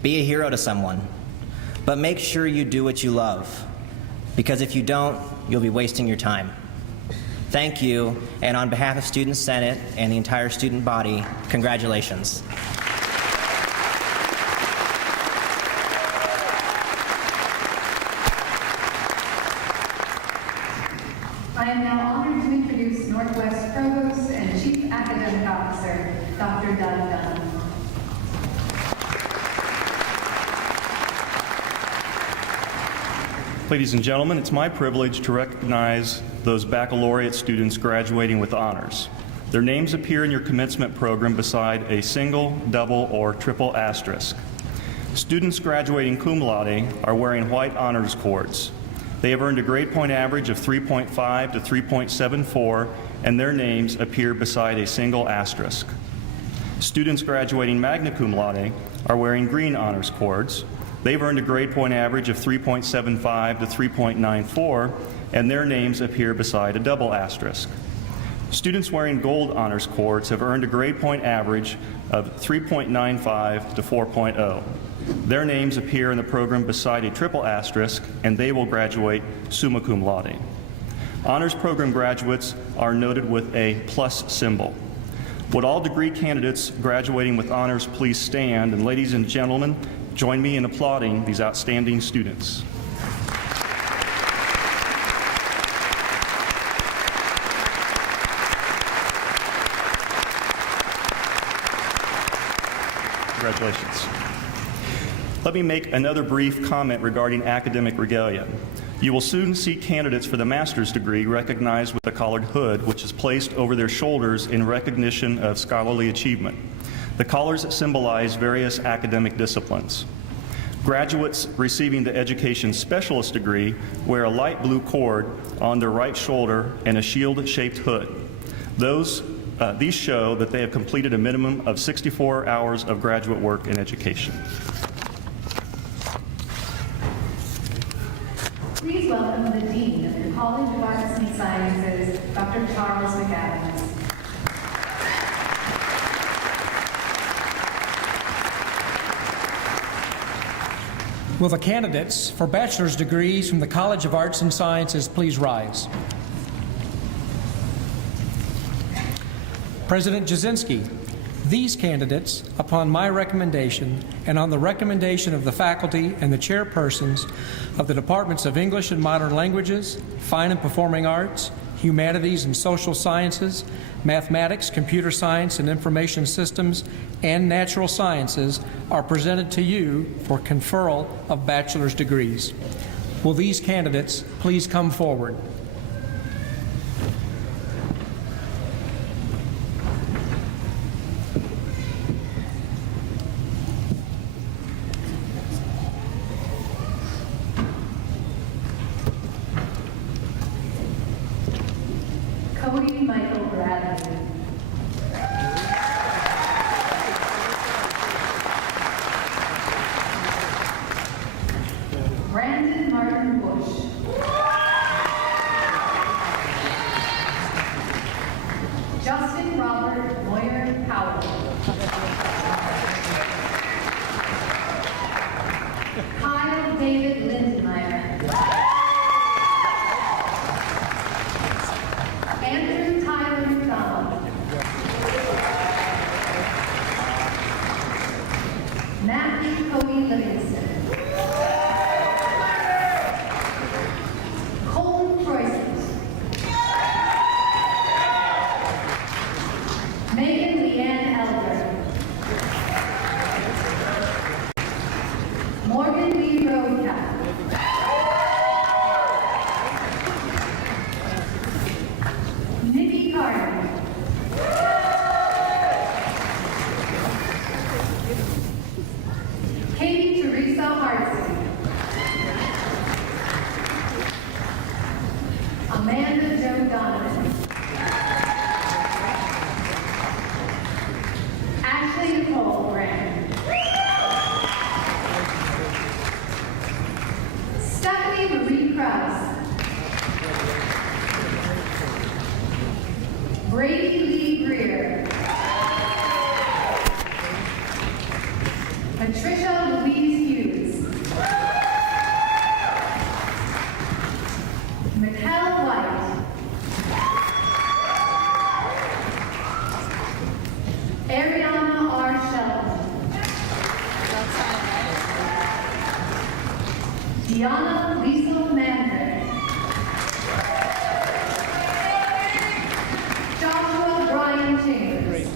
be a hero to someone. But make sure you do what you love, because if you don't, you'll be wasting your time. Thank you, and on behalf of Student Senate and the entire student body, congratulations. I am now honored to introduce Northwest Provost and Chief Academic Officer, Dr. Doug Dunn. Ladies and gentlemen, it's my privilege to recognize those baccalaureate students graduating with honors. Their names appear in your commencement program beside a single, double, or triple asterisk. Students graduating cum laude are wearing white honors cords. They have earned a grade point average of 3.5 to 3.74, and their names appear beside a single asterisk. Students graduating magna cum laude are wearing green honors cords. They've earned a grade point average of 3.75 to 3.94, and their names appear beside a double asterisk. Students wearing gold honors cords have earned a grade point average of 3.95 to 4.0. Their names appear in the program beside a triple asterisk, and they will graduate summa cum laude. Honors program graduates are noted with a plus symbol. Would all degree candidates graduating with honors please stand, and ladies and gentlemen, join me in applauding these outstanding students. Congratulations. Let me make another brief comment regarding academic regalia. You will soon see candidates for the master's degree recognized with a collared hood, which is placed over their shoulders in recognition of scholarly achievement. The collars symbolize various academic disciplines. Graduates receiving the education specialist degree wear a light blue cord on their right shoulder and a shield-shaped hood. These show that they have completed a minimum of 64 hours of graduate work in education. Please welcome the Dean of the College of Arts and Sciences, Dr. Charles McAdams. Will the candidates for bachelor's degrees from the College of Arts and Sciences please rise? President Jasinski, these candidates, upon my recommendation and on the recommendation of the faculty and the chairpersons of the Departments of English and Modern Languages, Fine and Performing Arts, Humanities and Social Sciences, Mathematics, Computer Science and Information Systems, and Natural Sciences, are presented to you for conferral of bachelor's degrees. Will these candidates please come forward? Cody Michael Bradley. Brandon Martin Bush. Justin Robert Moyer Powell. Kyle David Lindenmeyer. Andrew Tyler McDonald. Matthew Cody Livingston. Colton Croissant. Megan Leanne Elder. Morgan Lee Roadcap. Nikki Carter. Katie Teresa Hartson. Amanda Jo Donovan. Ashley Nicole Graham. Stephanie Marie Krause. Brady Lee Greer. Patricia Louise Hughes. Mikkel White. Ariana R. Shelton. Deanna Liesel Mandrake. Joshua Brian Chambers.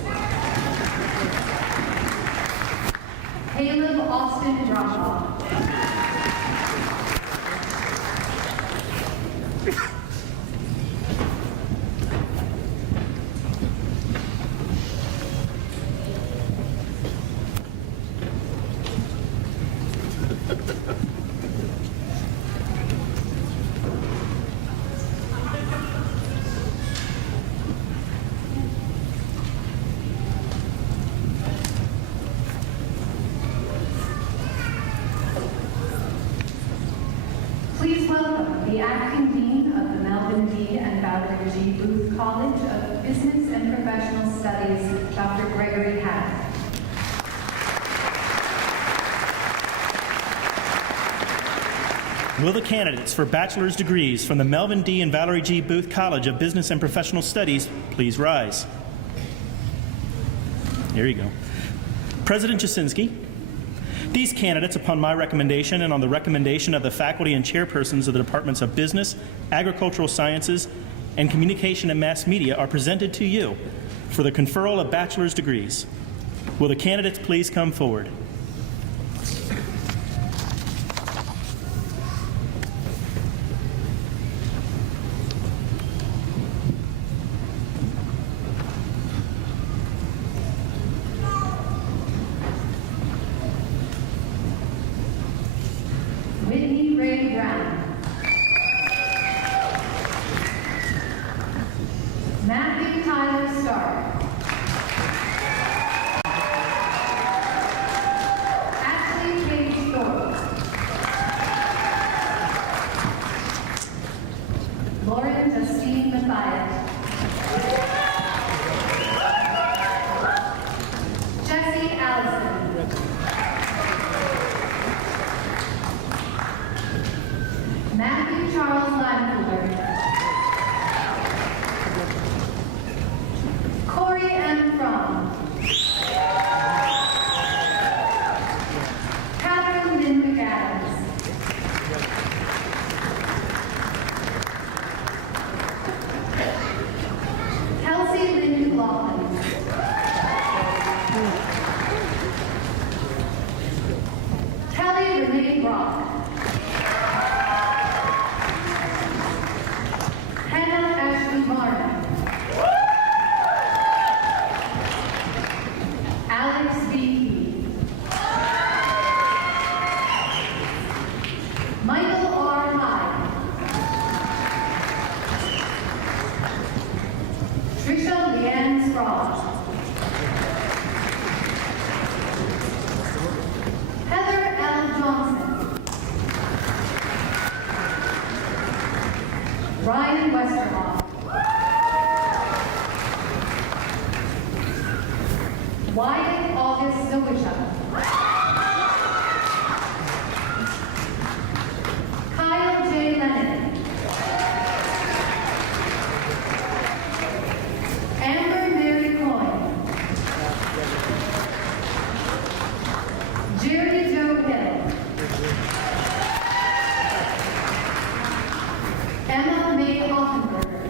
Caleb Austin Drumbaugh. Business and Professional Studies, Dr. Gregory Hack. Will the candidates for bachelor's degrees from the Melvin D. and Valerie G. Booth College of Business and Professional Studies please rise? There you go. President Jasinski, these candidates, upon my recommendation and on the recommendation of the faculty and chairpersons of the Departments of Business, Agricultural Sciences, and Communication and Mass Media, are presented to you for the conferral of bachelor's degrees. Will the candidates please come forward? Matthew Tyler Stark. Ashley Paige Thorpe. Lauren Justine Mathias. Jesse Allison. Matthew Charles Landfuller. Corey M. Fromm. Catherine Lynn McAdams. Kelsey Lynn McLaughlin. Kelly Renee Brock. Hannah Ashley Martin. Alex B. Michael R. Hyde. Trisha Leanne Sprague. Heather L. Johnson. Ryan Westerhoff. Wyatt August Zawisha. Kyle J. Lennon. Amber Mary Coyne. Jerry Joe Hill. Emma May Offenberg.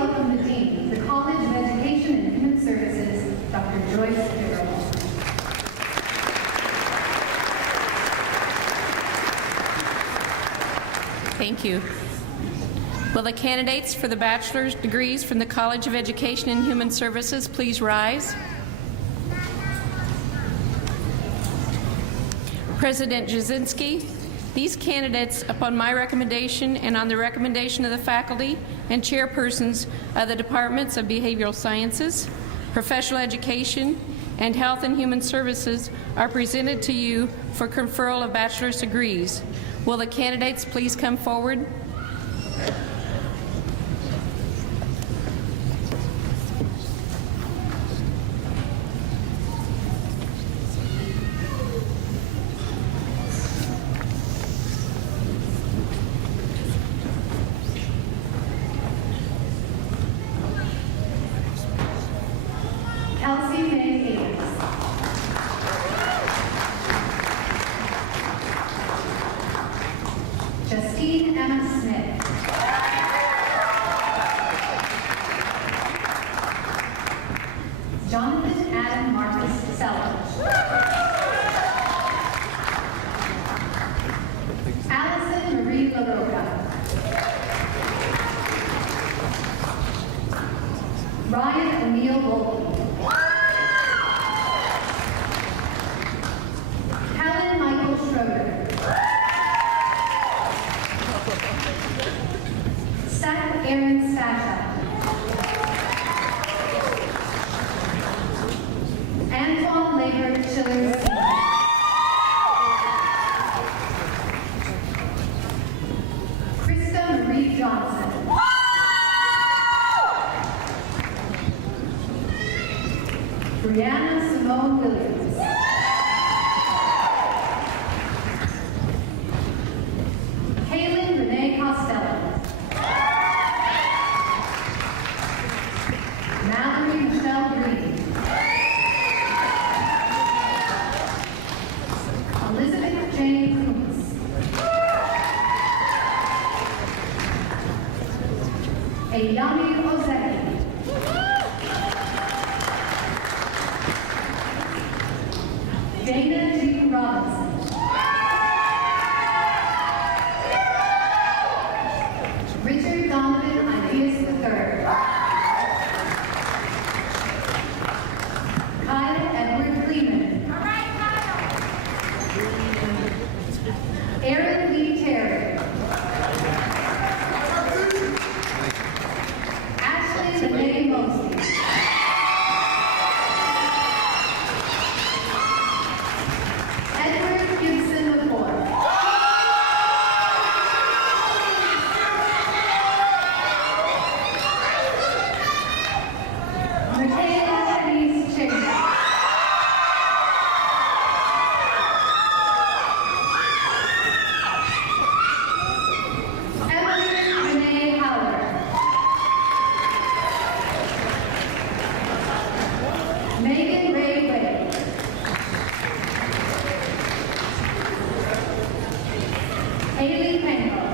welcome the Dean of the College of Education and Human Services, Dr. Joyce Figueroa. Thank you. Will the candidates for the bachelor's degrees from the College of Education and Human Services please rise? President Jasinski, these candidates, upon my recommendation and on the recommendation of the faculty and chairpersons of the Departments of Behavioral Sciences, Professional Education, and Health and Human Services, are presented to you for conferral of bachelor's degrees. Will the candidates please come forward? Kelsey May Davis. Justine Emma Smith. Jonathan Adam Marcus Sellers. Allison Marie LaRocca. Ryan O'Neill Wolke. Helen Michael Schroeder. Seth Aaron Sasha. Antoine Labor Schiller Sr. Krista Marie Johnson. Brianna Simone Williams. Kaylin Renee Costello. Mallory Michelle Green. Elizabeth Jane Coombs. Ayami Ozeki. Dana G. Robinson. Richard Donovan Ideas III. Kyle Edward Kleeman. Aaron Lee Terry. Ashley Renee Mosley. Edward Gibson McCoy. Michaela Denise Chambers. Emily Renee Howard. Megan Ray Wade. Haley Pengo.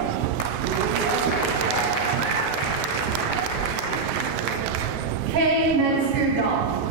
Kay Metzger Dahl.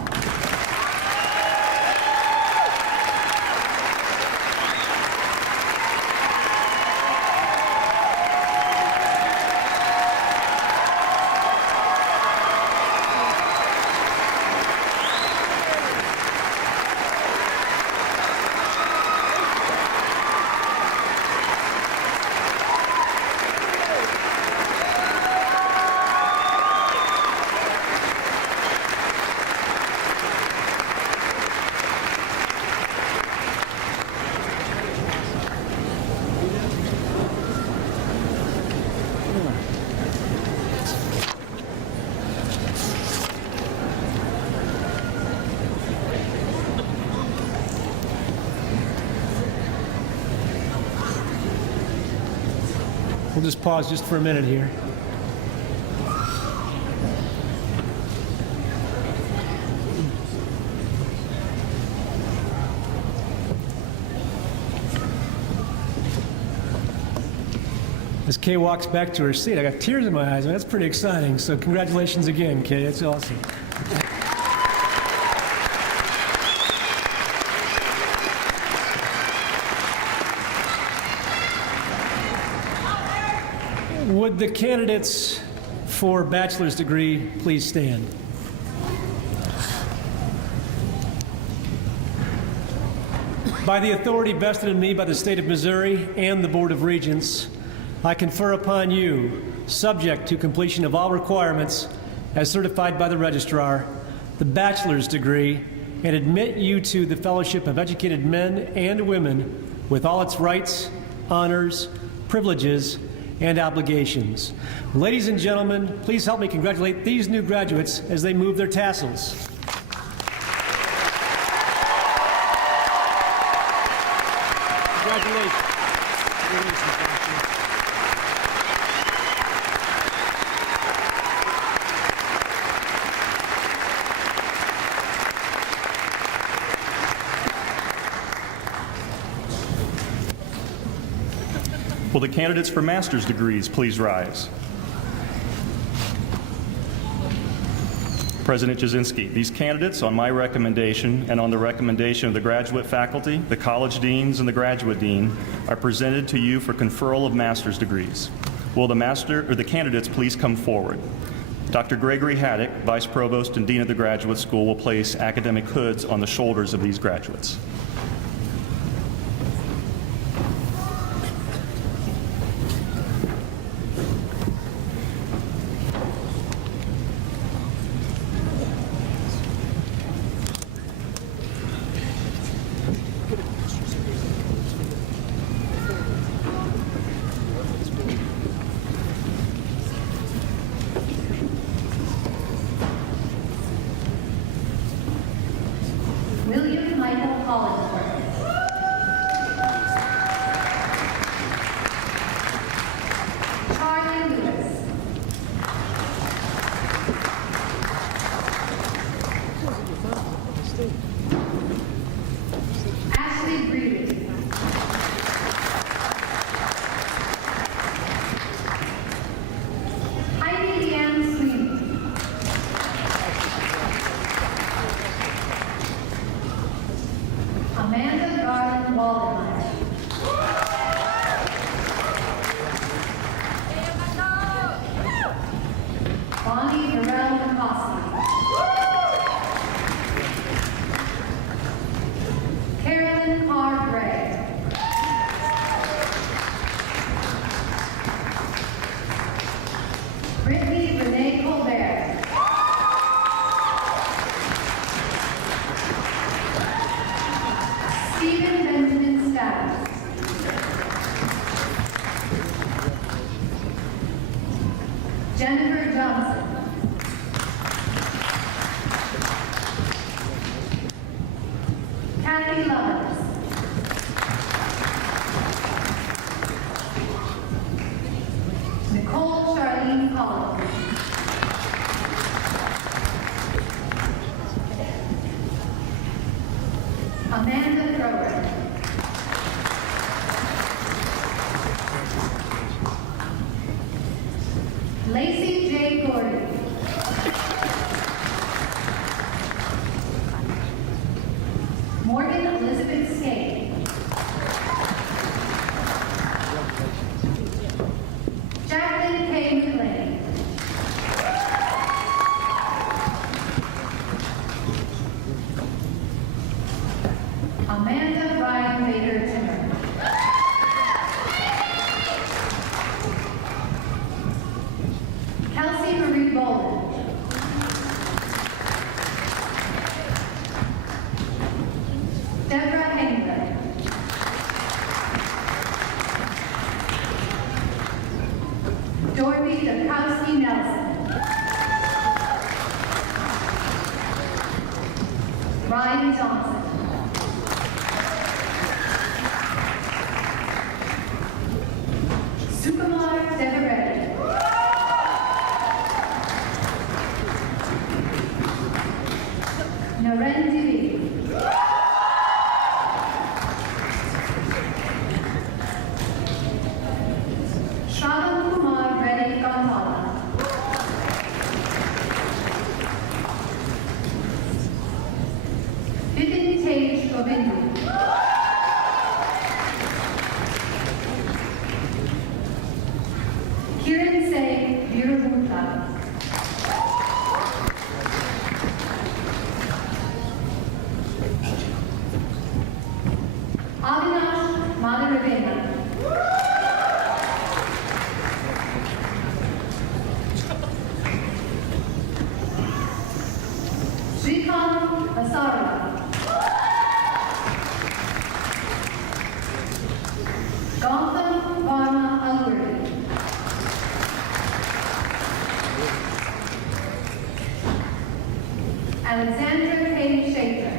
We'll just pause just for a minute here. As Kay walks back to her seat, I got tears in my eyes. That's pretty exciting. So congratulations again, Kay. That's awesome. Would the candidates for bachelor's degree please stand? By the authority vested in me by the state of Missouri and the Board of Regents, I confer upon you, subject to completion of all requirements as certified by the registrar, the bachelor's degree, and admit you to the fellowship of educated men and women with all its rights, honors, privileges, and obligations. Ladies and gentlemen, please help me congratulate these new graduates as they move their tassels. Congratulations. Will the candidates for master's degrees please rise? President Jasinski, these candidates, on my recommendation and on the recommendation of the graduate faculty, the college deans, and the graduate dean, are presented to you for conferral of master's degrees. Will the candidates please come forward? Dr. Gregory Haddock, Vice Provost and Dean of the Graduate School, will place academic hoods on the shoulders of these graduates. William Michael Hollingsworth. Charlie Lewis. Ashley Breeden. Heidi Leanne Sweeney. Amanda Garland Waldenmeyer. Bonnie Burrell McCoskey. Carolyn Carr Gray. Brittany Renee Colbert. Stephen Benjamin Stiles. Jennifer Johnson. Kathy Lovers. Nicole Charlene Collins. Amanda Thrower. Lacey J. Gordon. Morgan Elizabeth Skate. Jacqueline K. McLean. Amanda Ryan Bader Timmer. Kelsey Marie Bolden. Deborah Hengler. Dorothy Dukowski Nelson. Ryan Johnson. Sukumar Devareddy. Naren Devi. Shravan Govindu. Kiran Se Veerabhutta. Avinash Madhavendra. Srikant Asara. Gautam Varma Anguri. Alexandra K. Shaker.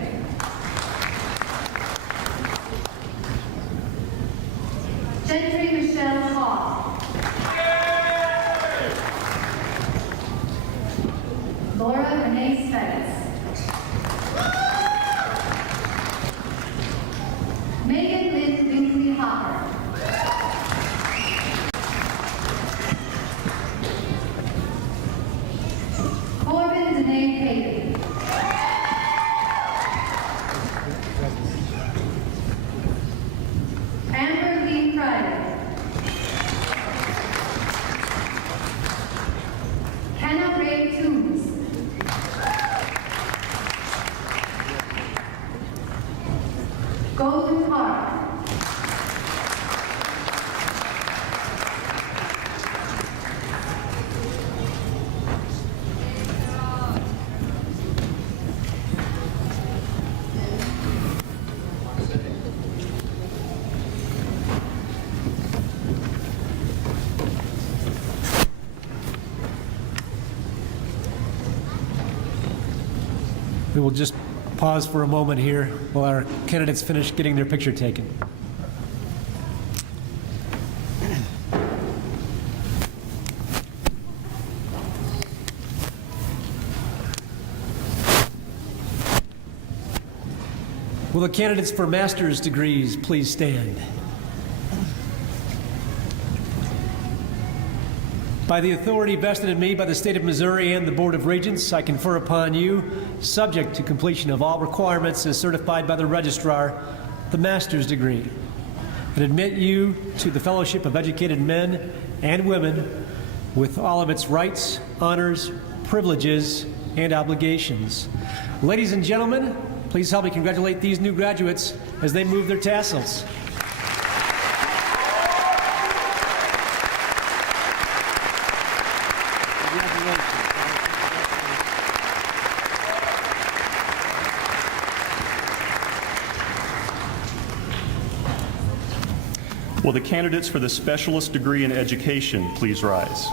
Gentry Michelle Hall. Laura Renee Svettis. Megan Lynn Lindsay Hopper. Corbin Danae Paley. Amber Lee Pryor. Hannah Ray Toombs. Golden Park. We will just pause for a moment here while our candidates finish getting their picture taken. Will the candidates for master's degrees please stand? By the authority vested in me by the State of Missouri and the Board of Regents, I confer upon you, subject to completion of all requirements as certified by the Registrar, the master's degree, and admit you to the fellowship of educated men and women with all of its rights, honors, privileges, and obligations. Ladies and gentlemen, please help me congratulate these new graduates as they move their tassels. Will the candidates for the specialist degree in education please rise?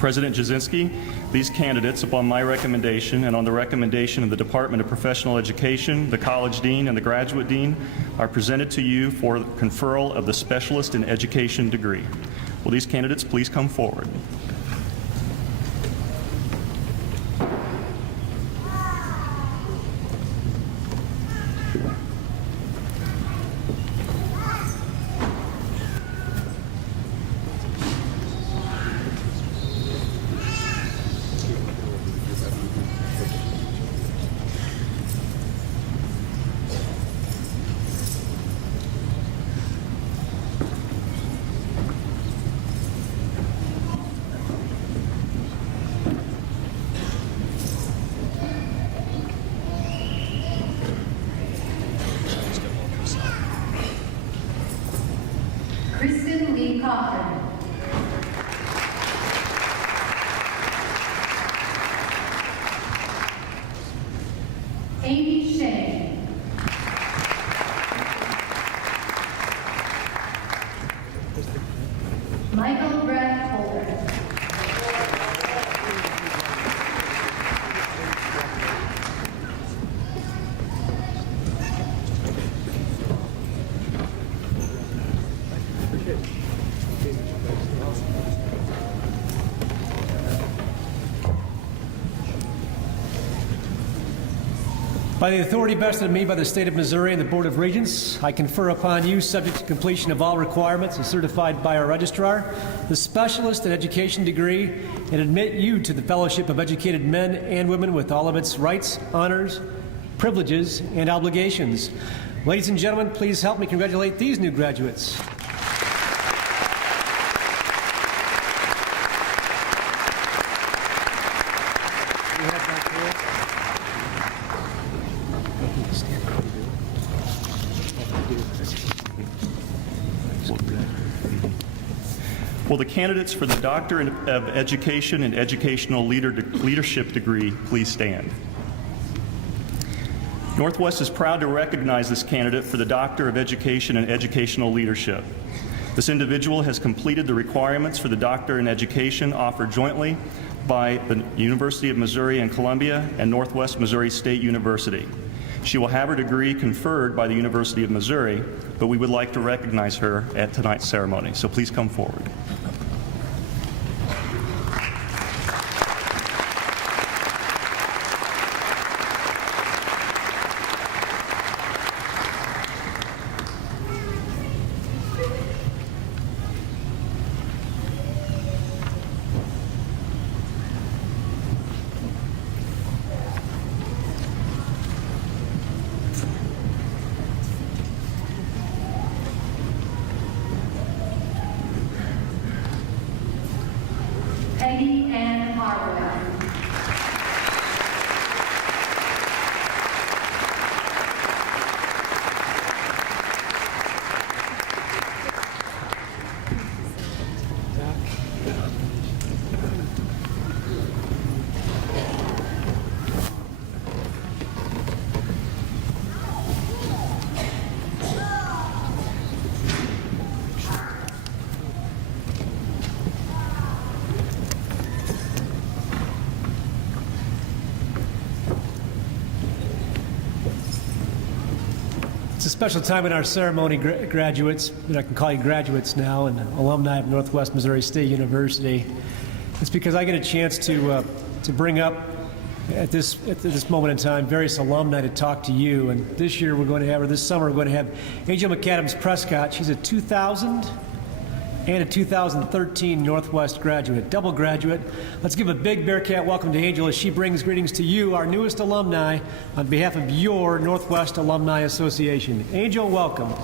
President Jasinski, these candidates, upon my recommendation and on the recommendation of the Department of Professional Education, the College Dean, and the Graduate Dean, are presented to you for the conferral of the Specialist in Education degree. Will these candidates please come forward? Kristen Lee Cochran. Amy Shea. Michael Brett Holder. By the authority vested in me by the State of Missouri and the Board of Regents, I confer upon you, subject to completion of all requirements as certified by our Registrar, the Specialist in Education degree, and admit you to the fellowship of educated men and women with all of its rights, honors, privileges, and obligations. Ladies and gentlemen, please help me congratulate these new graduates. Will the candidates for the Doctor of Education and Educational Leadership degree please stand? Northwest is proud to recognize this candidate for the Doctor of Education and Educational Leadership. This individual has completed the requirements for the Doctor in Education offered jointly by the University of Missouri and Columbia and Northwest Missouri State University. She will have her degree conferred by the University of Missouri, but we would like to recognize her at tonight's ceremony. So please come forward. Peggy Ann Harwell. It's a special time in our ceremony, graduates, and I can call you graduates now, and alumni of Northwest Missouri State University. It's because I get a chance to bring up at this moment in time various alumni to talk to you. And this year we're going to have, or this summer we're going to have Angel McAdams Prescott. She's a 2000 and a 2013 Northwest graduate, double graduate. Let's give a big Bearcat welcome to Angel as she brings greetings to you, our newest alumni, on behalf of your Northwest Alumni Association. Angel, welcome.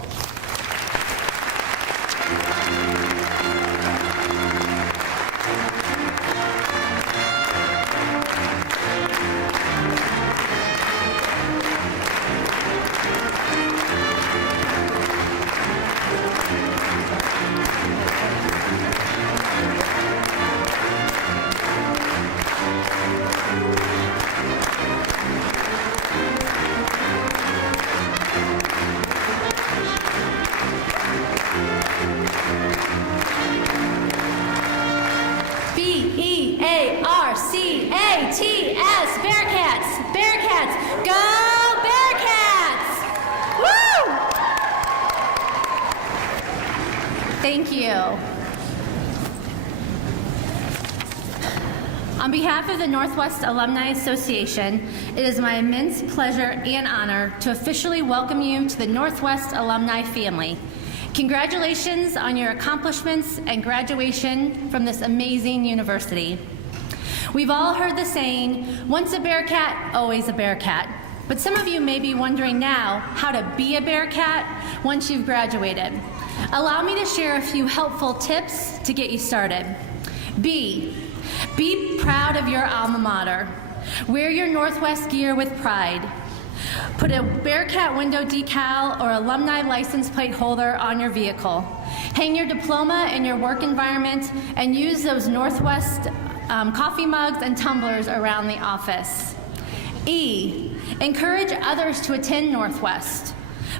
B-E-A-R-C-A-T-S, Bearcats! Bearcats! Go Bearcats! Woo! Thank you. On behalf of the Northwest Alumni Association, it is my immense pleasure and honor to officially welcome you to the Northwest Alumni family. Congratulations on your accomplishments and graduation from this amazing university. We've all heard the saying, once a Bearcat, always a Bearcat. But some of you may be wondering now how to be a Bearcat once you've graduated. Allow me to share a few helpful tips to get you started. Be proud of your alma mater. Wear your Northwest gear with pride. Put a Bearcat window decal or alumni license plate holder on your vehicle. Hang your diploma in your work environment and use those Northwest coffee mugs and tumblers around the office. E, encourage others to attend Northwest.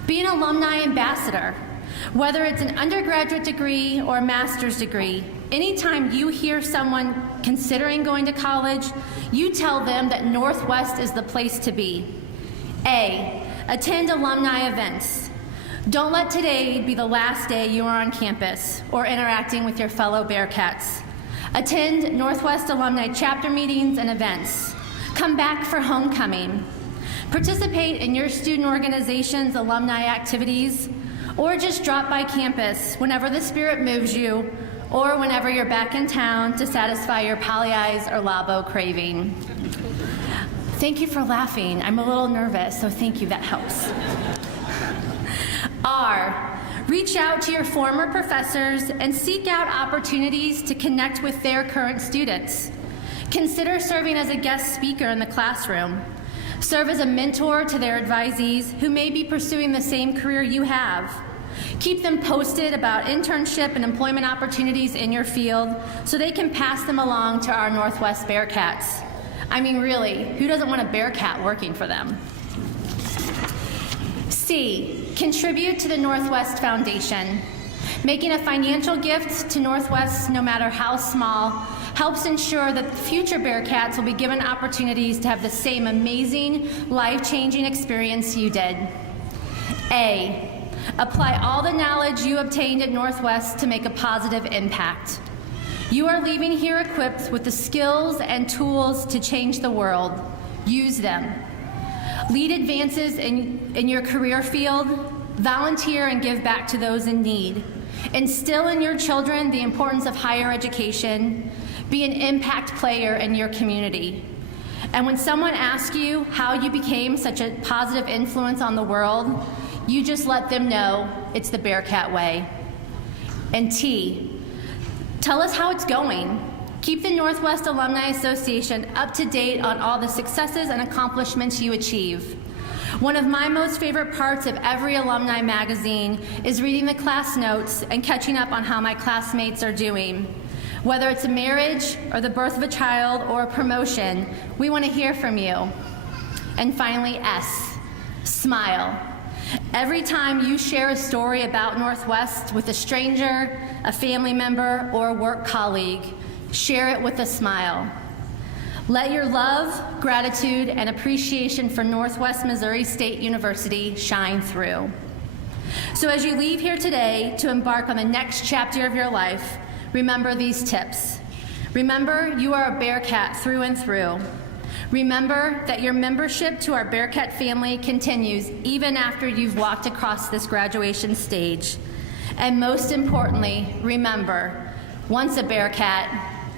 Be an alumni ambassador. Whether it's an undergraduate degree or a master's degree, anytime you hear someone considering going to college, you tell them that Northwest is the place to be. A, attend alumni events. Don't let today be the last day you are on campus or interacting with your fellow Bearcats. Attend Northwest alumni chapter meetings and events. Come back for homecoming. Participate in your student organization's alumni activities, or just drop by campus whenever the spirit moves you, or whenever you're back in town to satisfy your Poly Eyes or Labo craving. Thank you for laughing. I'm a little nervous, so thank you, that helps. R, reach out to your former professors and seek out opportunities to connect with their current students. Consider serving as a guest speaker in the classroom. Serve as a mentor to their advisees who may be pursuing the same career you have. Keep them posted about internship and employment opportunities in your field so they can pass them along to our Northwest Bearcats. I mean, really, who doesn't want a Bearcat working for them? C, contribute to the Northwest Foundation. Making a financial gift to Northwest, no matter how small, helps ensure that future Bearcats will be given opportunities to have the same amazing, life-changing experience you did. A, apply all the knowledge you obtained at Northwest to make a positive impact. You are leaving here equipped with the skills and tools to change the world. Use them. Lead advances in your career field, volunteer and give back to those in need. Instill in your children the importance of higher education. Be an impact player in your community. And when someone asks you how you became such a positive influence on the world, you just let them know it's the Bearcat way. And T, tell us how it's going. Keep the Northwest Alumni Association up to date on all the successes and accomplishments you achieve. One of my most favorite parts of every alumni magazine is reading the class notes and catching up on how my classmates are doing. Whether it's a marriage or the birth of a child or a promotion, we want to hear from you. And finally, S, smile. Every time you share a story about Northwest with a stranger, a family member, or a work colleague, share it with a smile. Let your love, gratitude, and appreciation for Northwest Missouri State University shine through. So as you leave here today to embark on the next chapter of your life, remember these tips. Remember, you are a Bearcat through and through. Remember that your membership to our Bearcat family continues even after you've walked across this graduation stage. And most importantly, remember, once a Bearcat,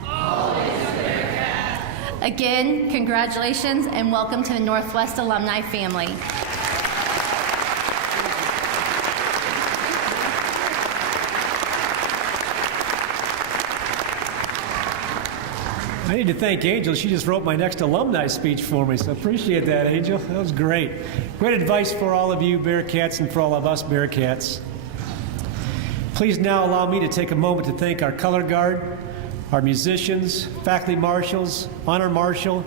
always a Bearcat. Again, congratulations and welcome to the Northwest Alumni family. I need to thank Angel. She just wrote my next alumni speech for me, so appreciate that, Angel. That was great. Great advice for all of you Bearcats and for all of us Bearcats. Please now allow me to take a moment to thank our color guard, our musicians, faculty marshals, honor marshal,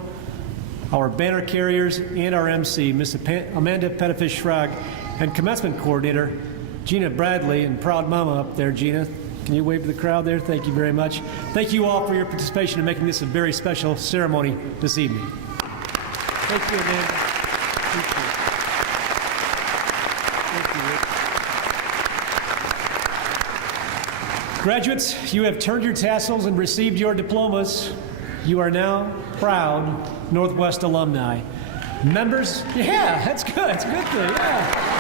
our banner carriers, and our MC, Miss Amanda Pettifish-Schrag, and commencement coordinator, Gina Bradley, and proud mama up there, Gina. Can you wave to the crowd there? Thank you very much. Thank you all for your participation in making this a very special ceremony this evening. Thank you, Amanda. Thank you. Thank you, Rick. Graduates, you have turned your tassels and received your diplomas. You are now proud Northwest alumni. Members, yeah, that's good. It's a good thing, yeah.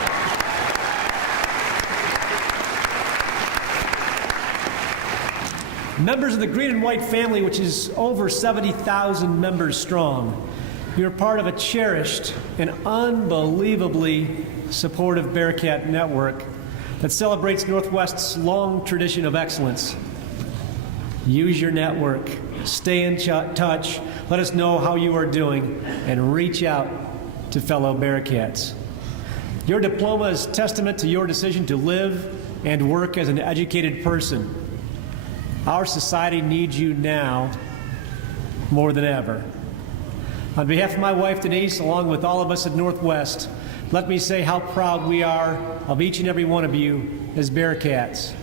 Members of the Green and White family, which is over 70,000 members strong, you're part of a cherished and unbelievably supportive Bearcat network that celebrates Northwest's long tradition of excellence. Use your network, stay in touch, let us know how you are doing, and reach out to fellow Bearcats. Your diploma is testament to your decision to live and work as an educated person. Our society needs you now more than ever. On behalf of my wife Denise, along with all of us at Northwest, let me say how proud we are of each and every one of you as Bearcats.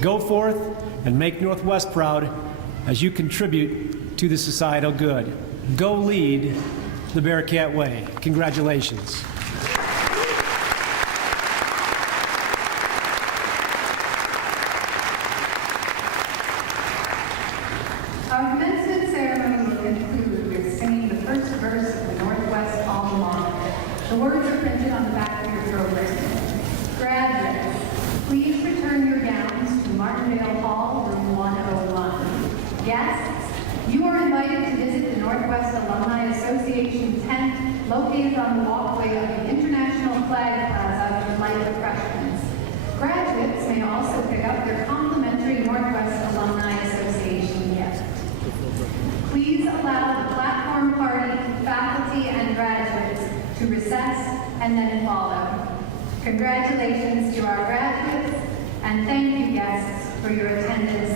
Go forth and make Northwest proud as you contribute to the societal good. Go lead the Bearcat way. Congratulations. Our commencement ceremony will conclude with singing the first verse of the Northwest Alma Mater. The words are printed on the back of your program. Graduates, please return your gowns to Martindale Hall, room 101. Guests, you are invited to visit the Northwest Alumni Association 10 located on the walkway of the International Flag Plaza for light refreshments. Graduates may also pick up their complimentary Northwest Alumni Association gift. Please allow the platform party, faculty, and graduates to recess and then follow. Congratulations to our graduates, and thank you, guests, for your attendance